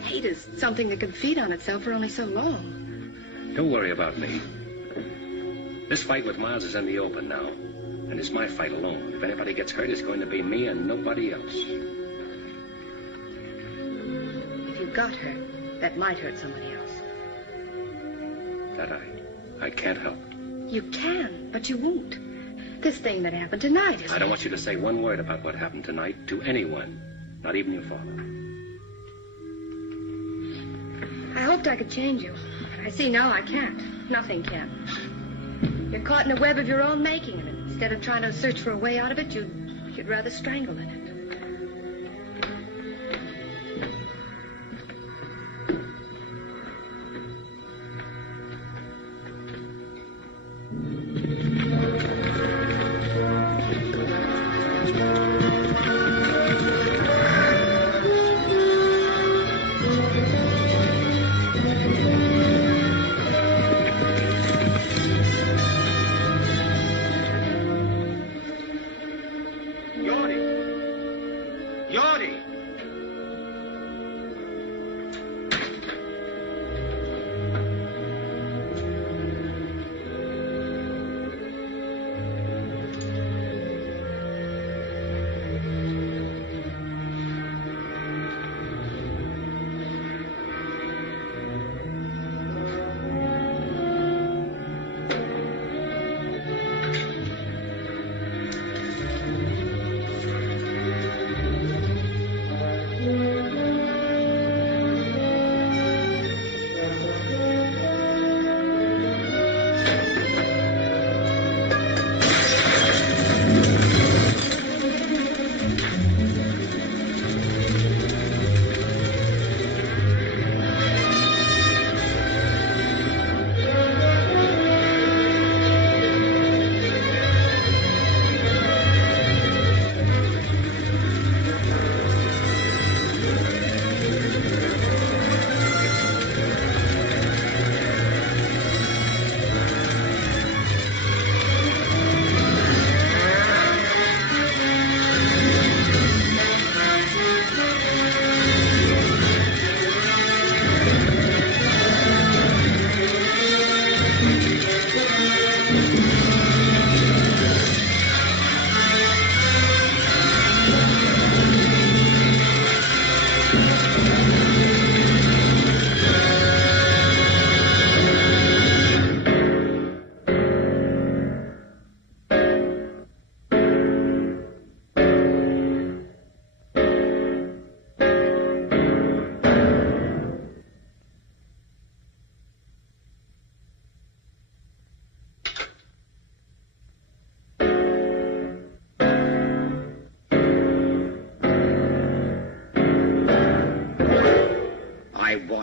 Hate is something that can feed on itself for only so long. Don't worry about me. This fight with Miles is in the open now. And it's my fight alone. If anybody gets hurt, it's going to be me and nobody else. If you got hurt, that might hurt somebody else. That I can't help. You can, but you won't. This thing that happened tonight is... I don't want you to say one word about what happened tonight to anyone. Not even your father. I hoped I could change you, but I see now I can't. Nothing can. You're caught in a web of your own making, and instead of trying to search for a way out of it, you'd rather strangle in it.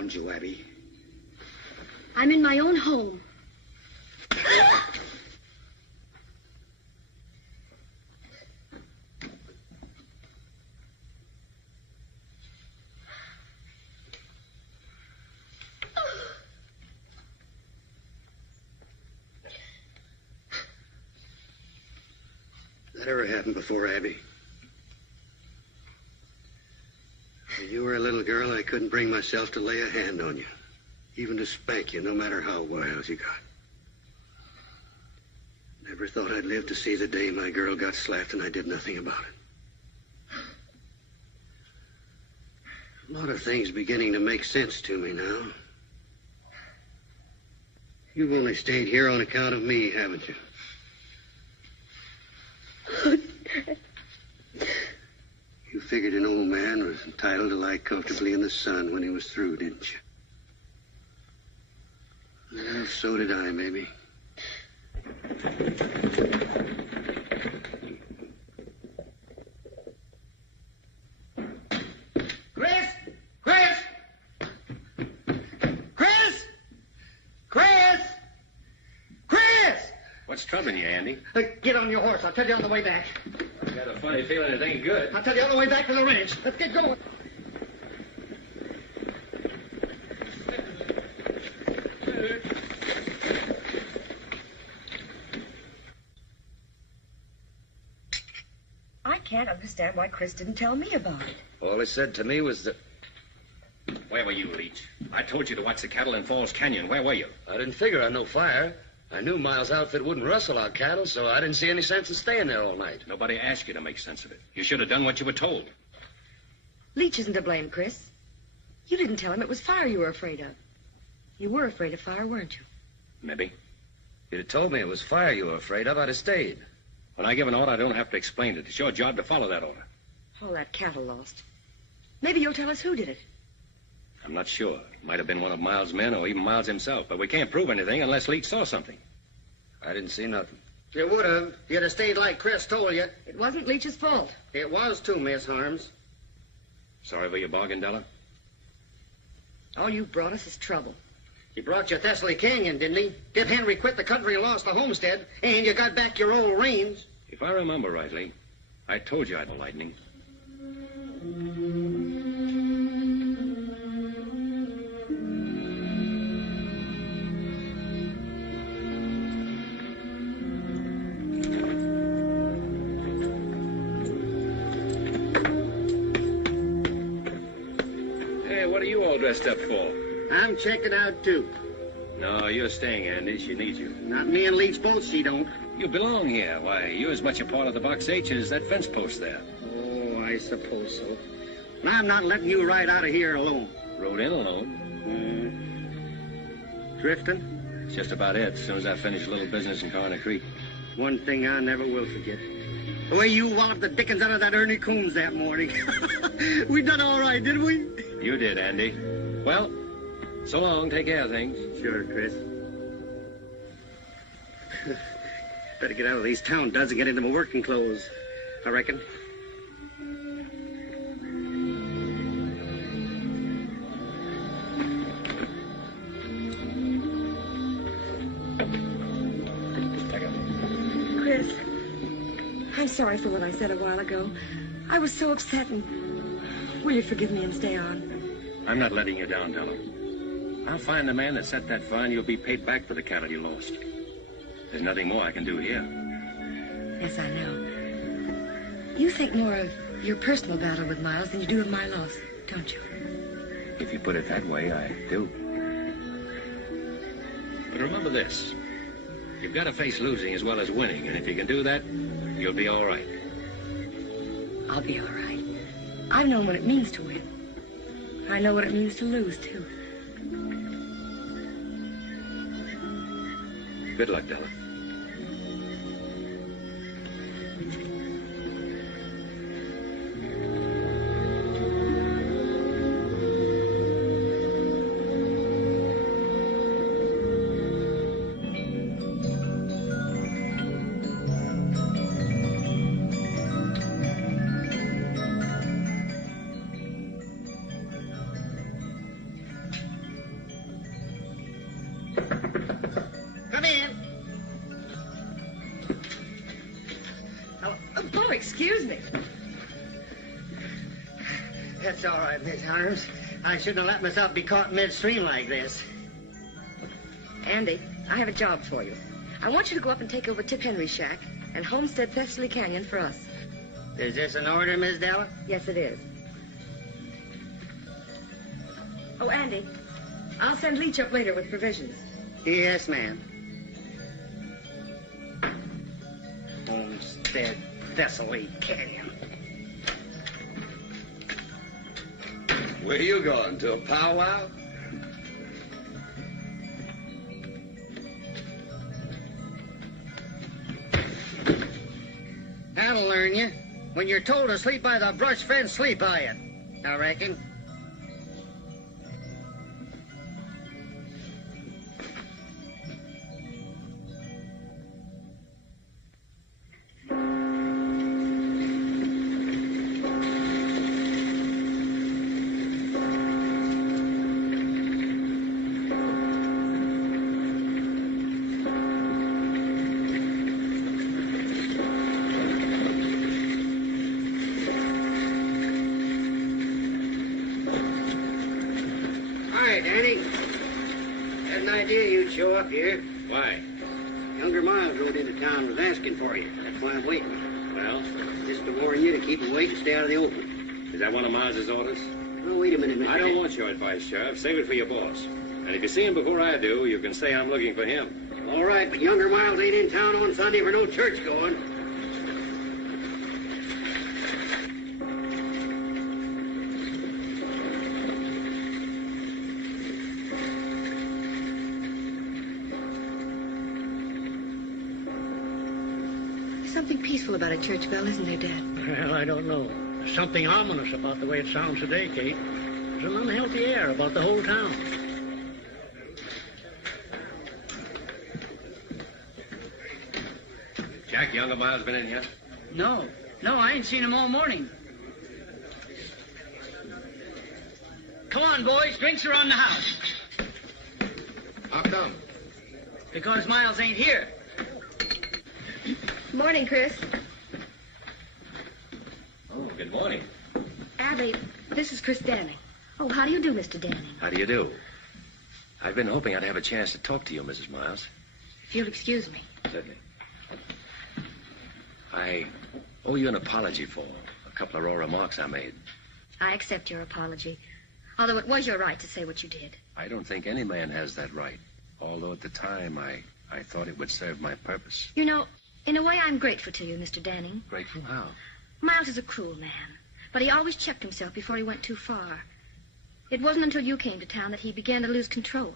You, Abby. I'm in my own home. That ever happened before, Abby? When you were a little girl, I couldn't bring myself to lay a hand on you, even to spank you, no matter how wild you got. Never thought I'd live to see the day my girl got slapped and I did nothing about it. A lot of things beginning to make sense to me now. You've only stayed here on account of me, haven't you? You figured an old man was entitled to lie comfortably in the sun when he was through, didn't you? Well, so did I, maybe. Chris! Chris! Chris! Chris! Chris! What's troubling you, Andy? Get on your horse. I'll tell you on the way back. I've got a funny feeling it ain't good. I'll tell you on the way back to the ranch. Let's get going. I can't understand why Chris didn't tell me about it. All he said to me was that... Where were you, Leach? I told you to watch the cattle in Falls Canyon. Where were you? I didn't figure on no fire. I knew Miles' outfit wouldn't rustle our cattle, so I didn't see any sense in staying there all night. Nobody asked you to make sense of it. You should have done what you were told. Leach isn't to blame, Chris. You didn't tell him it was fire you were afraid of. You were afraid of fire, weren't you? Maybe. If you'd have told me it was fire you were afraid of, I'd have stayed. When I give an order, I don't have to explain it. It's your job to follow that order. All that cattle lost. Maybe you'll tell us who did it. I'm not sure. It might have been one of Miles' men or even Miles himself, but we can't prove anything unless Leach saw something. I didn't see nothing. You would have. If you'd have stayed like Chris told you. It wasn't Leach's fault. It was too, Miss Harms. Sorry for your bargain, Della? All you brought us is trouble. He brought you Thessaly Canyon, didn't he? Did Henry quit the country and lost the homestead, and you got back your old reins. If I remember rightly, I told you I'd have lightning. Hey, what are you all dressed up for? I'm checking out, too. No, you're staying, Andy. She needs you. Not me and Leach both, she don't. You belong here. Why, you're as much a part of the Box H as that fence post there. Oh, I suppose so. And I'm not letting you ride out of here alone. Rode in alone. Drifting? That's just about it, as soon as I finish a little business in Coroner Creek. One thing I never will forget. The way you walloped the dickens out of that Ernie Coombs that morning. We done all right, didn't we? You did, Andy. Well, so long. Take care of things. Sure, Chris. Better get out of these town duds and get into my working clothes, I reckon. Chris, I'm sorry for what I said a while ago. I was so upset, and will you forgive me and stay on? I'm not letting you down, Della. I'll find the man that set that fire, and you'll be paid back for the cattle you lost. There's nothing more I can do here. Yes, I know. You think more of your personal battle with Miles than you do of my loss, don't you? If you put it that way, I do. But remember this. You've got to face losing as well as winning, and if you can do that, you'll be all right. I'll be all right. I've known what it means to win. I know what it means to lose, too. Good luck, Della. Come in. Oh, excuse me. That's all right, Miss Harms. I shouldn't have let myself be caught midstream like this. Andy, I have a job for you. I want you to go up and take over Tip Henry's shack and homestead Thessaly Canyon for us. Is this an order, Miss Della? Yes, it is. Oh, Andy, I'll send Leach up later with provisions. Yes, ma'am. Homestead Thessaly Canyon. Where you going, to a powwow? That'll learn you. When you're told to sleep by the brush fence, sleep by it, I reckon. Show up here. Why? Younger Miles rode into town, was asking for you. That's why I'm waiting. Well? Just to warn you to keep awake and stay out of the open. Is that one of Miles's orders? Oh, wait a minute, Mr. I don't want your advice, Sheriff. Save it for your boss. And if you see him before I do, you can say I'm looking for him. All right, but younger Miles ain't in town on Sunday for no church going. There's something peaceful about a church bell, isn't there, Dad? Well, I don't know. There's something ominous about the way it sounds today, Kate. There's an unhealthy air about the whole town. Jack, younger Miles been in here? No, I ain't seen him all morning. Come on, boys, drinks around the house. How come? Because Miles ain't here. Morning, Chris. Oh, good morning. Abby, this is Chris Danning. Oh, how do you do, Mr. Danning? How do you do? I've been hoping I'd have a chance to talk to you, Mrs. Miles. If you'll excuse me. Certainly. I owe you an apology for a couple of raw remarks I made. I accept your apology, although it was your right to say what you did. I don't think any man has that right, although at the time I thought it would serve my purpose. You know, in a way, I'm grateful to you, Mr. Danning. Grateful? How? Miles is a cruel man, but he always checked himself before he went too far. It wasn't until you came to town that he began to lose control.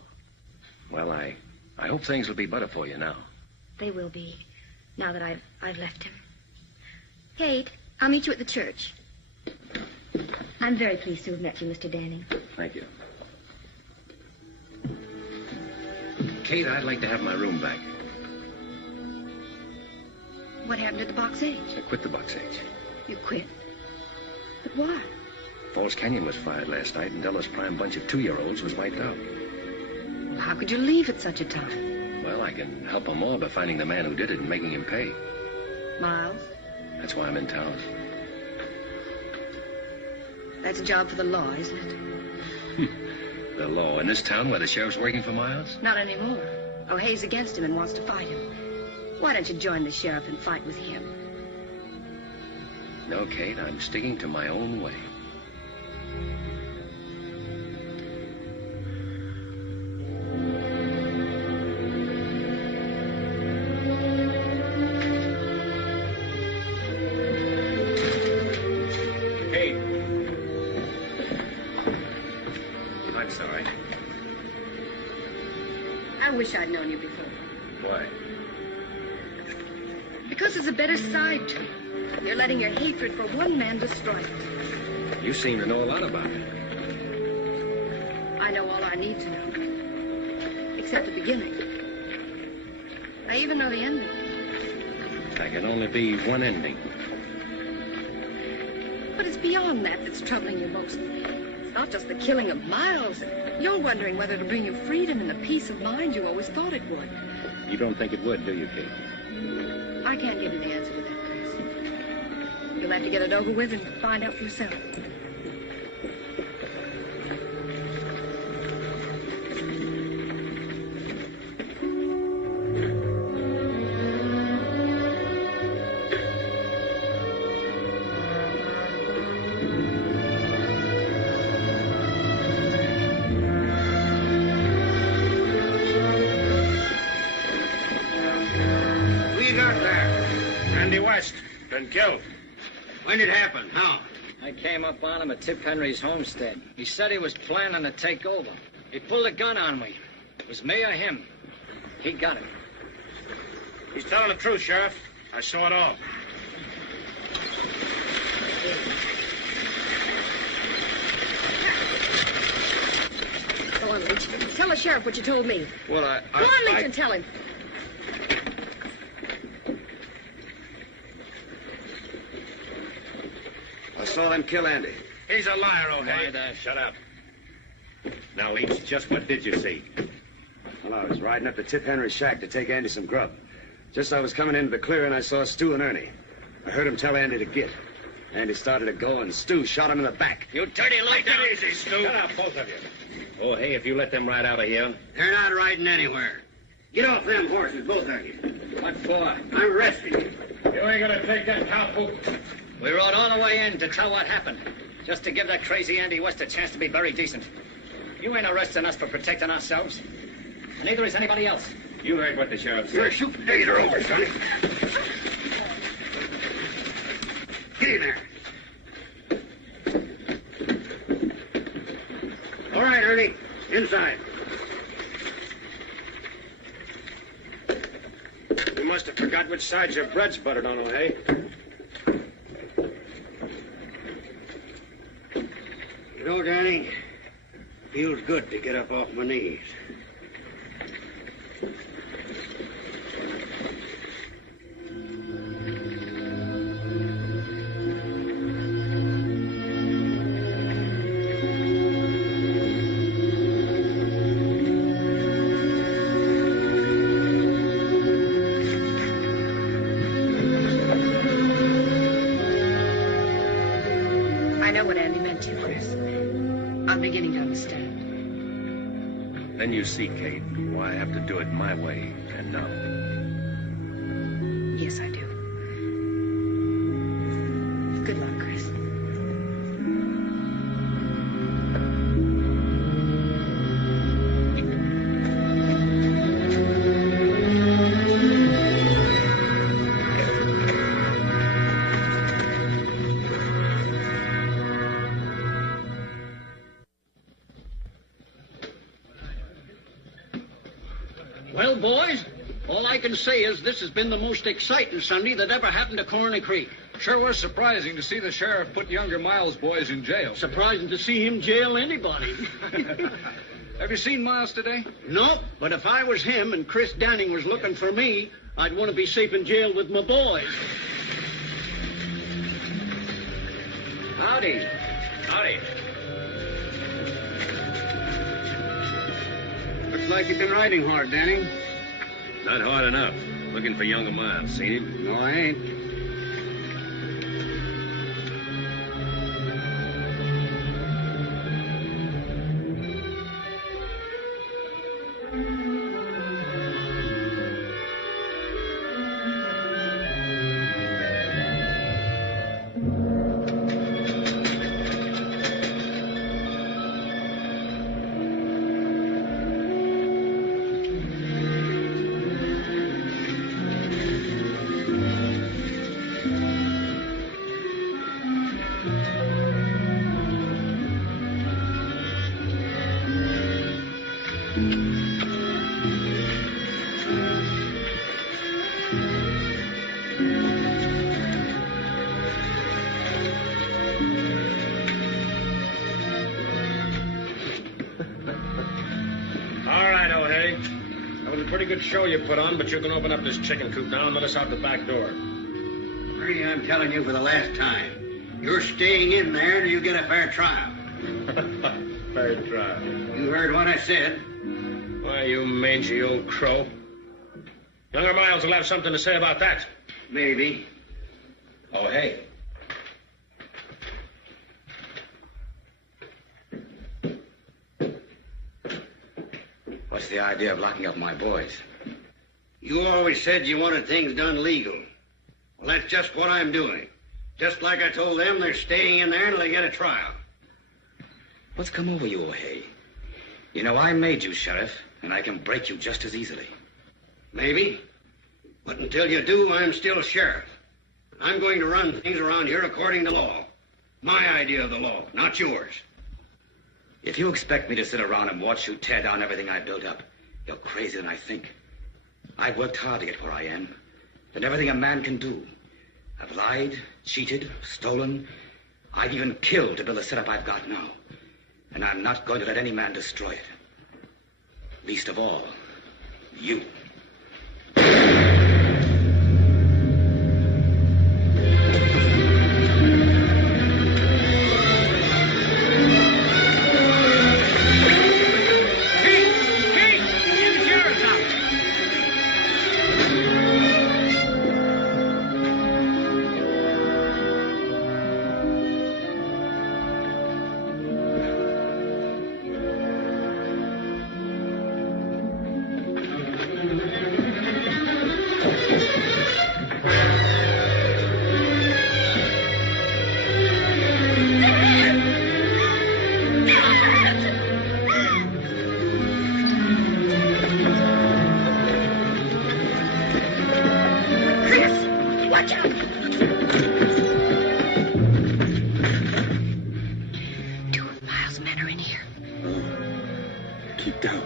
Well, I hope things will be better for you now. They will be, now that I've left him. Kate, I'll meet you at the church. I'm very pleased to have met you, Mr. Danning. Thank you. Kate, I'd like to have my room back. What happened at the Box H? I quit the Box H. You quit? But why? Falls Canyon was fired last night, and Della's prime bunch of 2-year-olds was wiped out. Well, how could you leave at such a time? Well, I can help them all by finding the man who did it and making him pay. Miles, That's why I'm in town. that's a job for the law, isn't it? The law in this town where the sheriff's working for Miles? Not anymore. O'Hay's against him and wants to fight him. Why don't you join the sheriff and fight with him? No, Kate, I'm sticking to my own way. Kate. I'm sorry. I wish I'd known you before. Why? Because there's a better side to you. You're letting your hatred for one man destroy it. You seem to know a lot about it. I know all I need to know. Except the beginning. I even know the ending. There can only be one ending. But it's beyond that that's troubling you most. It's not just the killing of Miles. You're wondering whether it'll bring you freedom and the peace of mind you always thought it would. You don't think it would, do you, Kate? I can't give you the answer to that, Chris. You'll have to get it over with and find out for yourself. Who you got there? Andy West, been killed. When did it happen? How? I came up on him at Tip Henry's homestead. He said he was planning to take over. He pulled a gun on me. It was me or him. He got him. He's telling the truth, Sheriff. I saw it all. Go on, Leach. Tell the sheriff what you told me. Well, Go on, Leach, and tell him. I saw them kill Andy. He's a liar, O'Hay. Shut up. Now, Leach, just what did you see? Well, I was riding up to Tip Henry's shack to take Andy some grub. Just as I was coming into the clearing, I saw Stu and Ernie. I heard him tell Andy to get. Andy started to go, and Stu shot him in the back. You dirty light down. Easy, Stu. Shut up, both of you. Oh, hey, if you let them ride out of here. They're not riding anywhere. Get off them horses, both of you. What for? I'm arresting you. You ain't gonna take that cowpoke. We rode all the way in to tell what happened. Just to give that crazy Andy West a chance to be very decent. You ain't arresting us for protecting ourselves. And neither is anybody else. You heard what the sheriff said. You're shooting Taser over, Sonny. Get in there. All right, Ernie. Inside. You must have forgot which side your bread's buttered on, O'Hay. You know, Danny, feels good to get up off my knees. I know what Andy meant to you, Chris. I'm beginning to understand. Then you see, Kate, why I have to do it my way and now. Yes, I do. Good luck, Chris. Well, boys, all I can say is this has been the most exciting Sunday that ever happened to Corner Creek. Sure was surprising to see the sheriff put younger Miles boys in jail. Surprising to see him jail anybody. Have you seen Miles today? No, but if I was him and Chris Danning was looking for me, I'd want to be safe in jail with my boys. Howdy. Howdy. Looks like you've been riding hard, Danning. Not hard enough. Looking for younger Miles. Seen him? No, I ain't. All right, O'Hay. That was a pretty good show you put on, but you can open up this chicken coop now and let us out the back door. Ernie, I'm telling you for the last time. You're staying in there until you get a fair trial. Fair trial. You heard what I said. Why, you mangy old crow. Younger Miles will have something to say about that. Maybe. Oh, hey. What's the idea of locking up my boys? You always said you wanted things done legal. Well, that's just what I'm doing. Just like I told them, they're staying in there until they get a trial. What's come over you, O'Hay? You know, I made you sheriff, and I can break you just as easily. Maybe. But until you do, I'm still sheriff. I'm going to run things around here according to law. My idea of the law, not yours. If you expect me to sit around and watch you tear down everything I built up, you're crazier than I think. I've worked hard to get where I am. Done everything a man can do. I've lied, cheated, stolen. I've even killed to build the setup I've got now. And I'm not going to let any man destroy it. Least of all, you. Watch out! Two of Miles' men are in here. Oh. Keep down.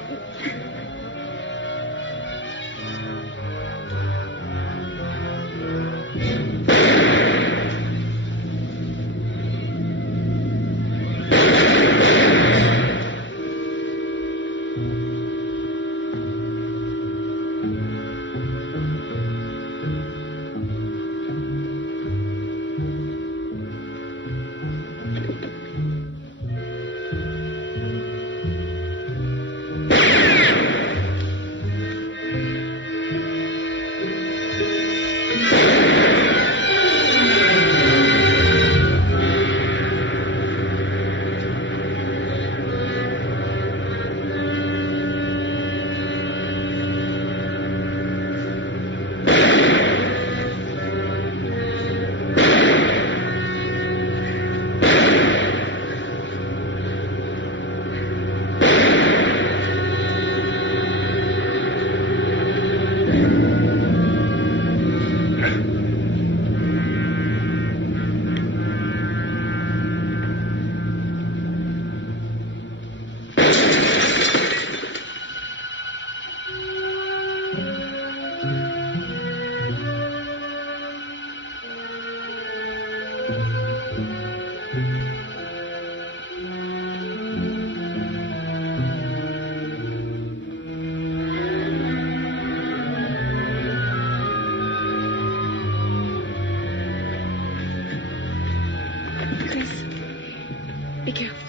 Be careful.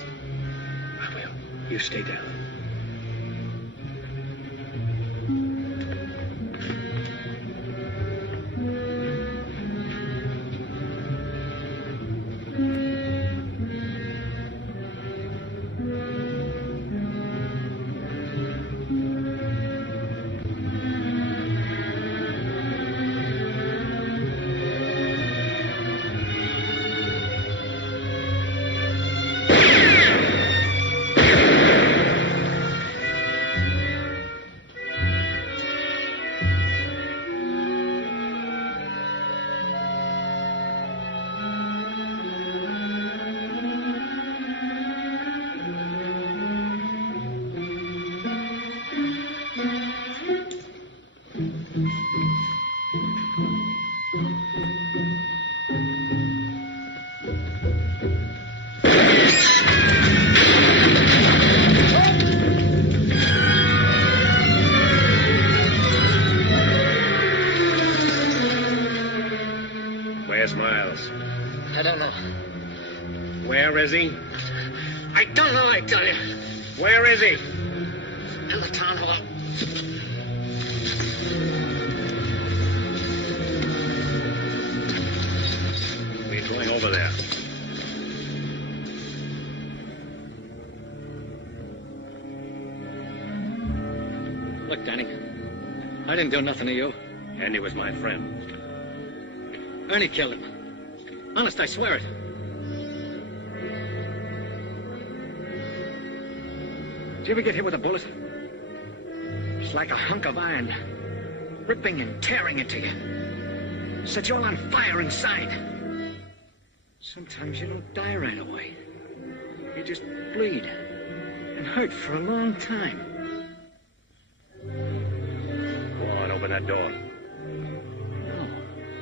I will. You stay down. Where's Miles? I don't know. Where is he? I don't know, I tell you. Where is he? In the town hall. We're going over there. Look, Danny, I didn't do nothing to you. Andy was my friend. Ernie killed him. Honest, I swear it. Did you ever get hit with a bullet? It's like a hunk of iron, ripping and tearing into you. Set you all on fire inside. Sometimes you don't die right away. You just bleed and hurt for a long time. Go on, open that door. No,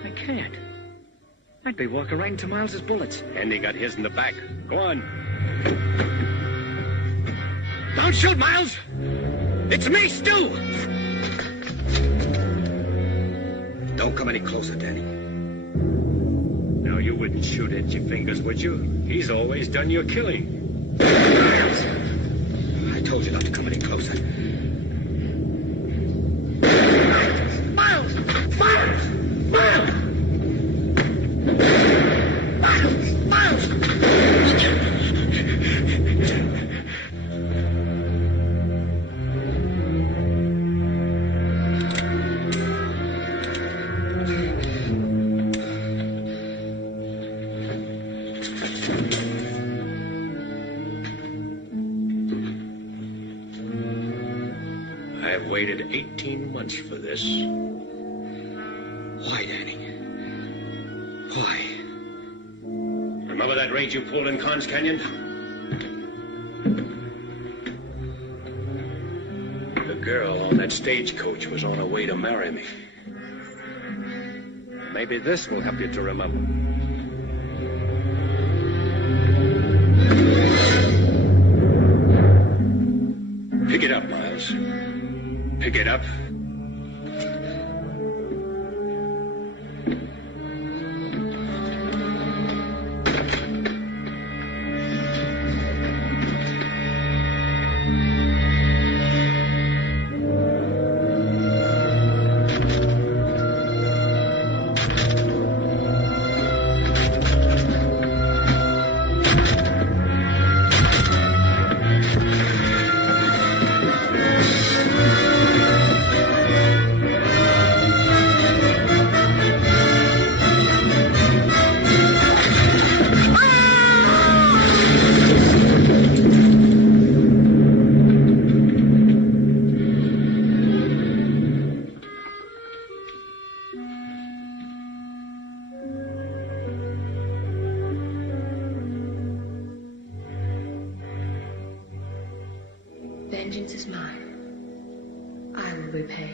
I can't. I'd be walking right into Miles's bullets. Andy got his in the back. Go on. Don't shoot, Miles! It's me, Stu! Don't come any closer, Danny. Now, you wouldn't shoot at your fingers, would you? He's always done your killing. I told you not to come any closer. Miles! Miles! Miles! Miles! Miles! I've waited 18 months for this. Why, Danny? Remember that raid you pulled in Carnes Canyon? The girl on that stagecoach was on her way to marry me. Maybe this will help you to remember. Pick it up, Miles. Pick it up. Vengeance is mine. I will repay.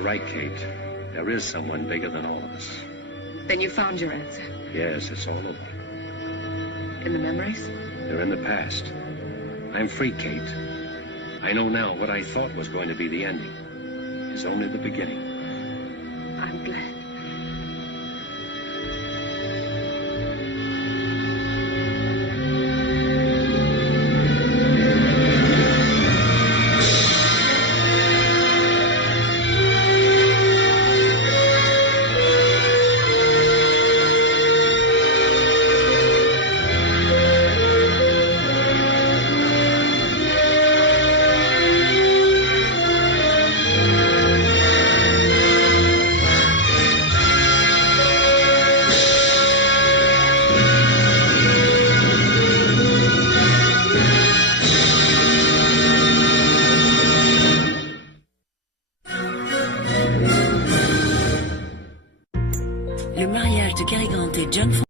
Right, Kate. There is someone bigger than all of us. Then you found your answer. Yes, it's all over. In the memories? They're in the past. I'm free, Kate. I know now what I thought was going to be the ending is only the beginning. I'm glad. Le mariage de Cary Grant et John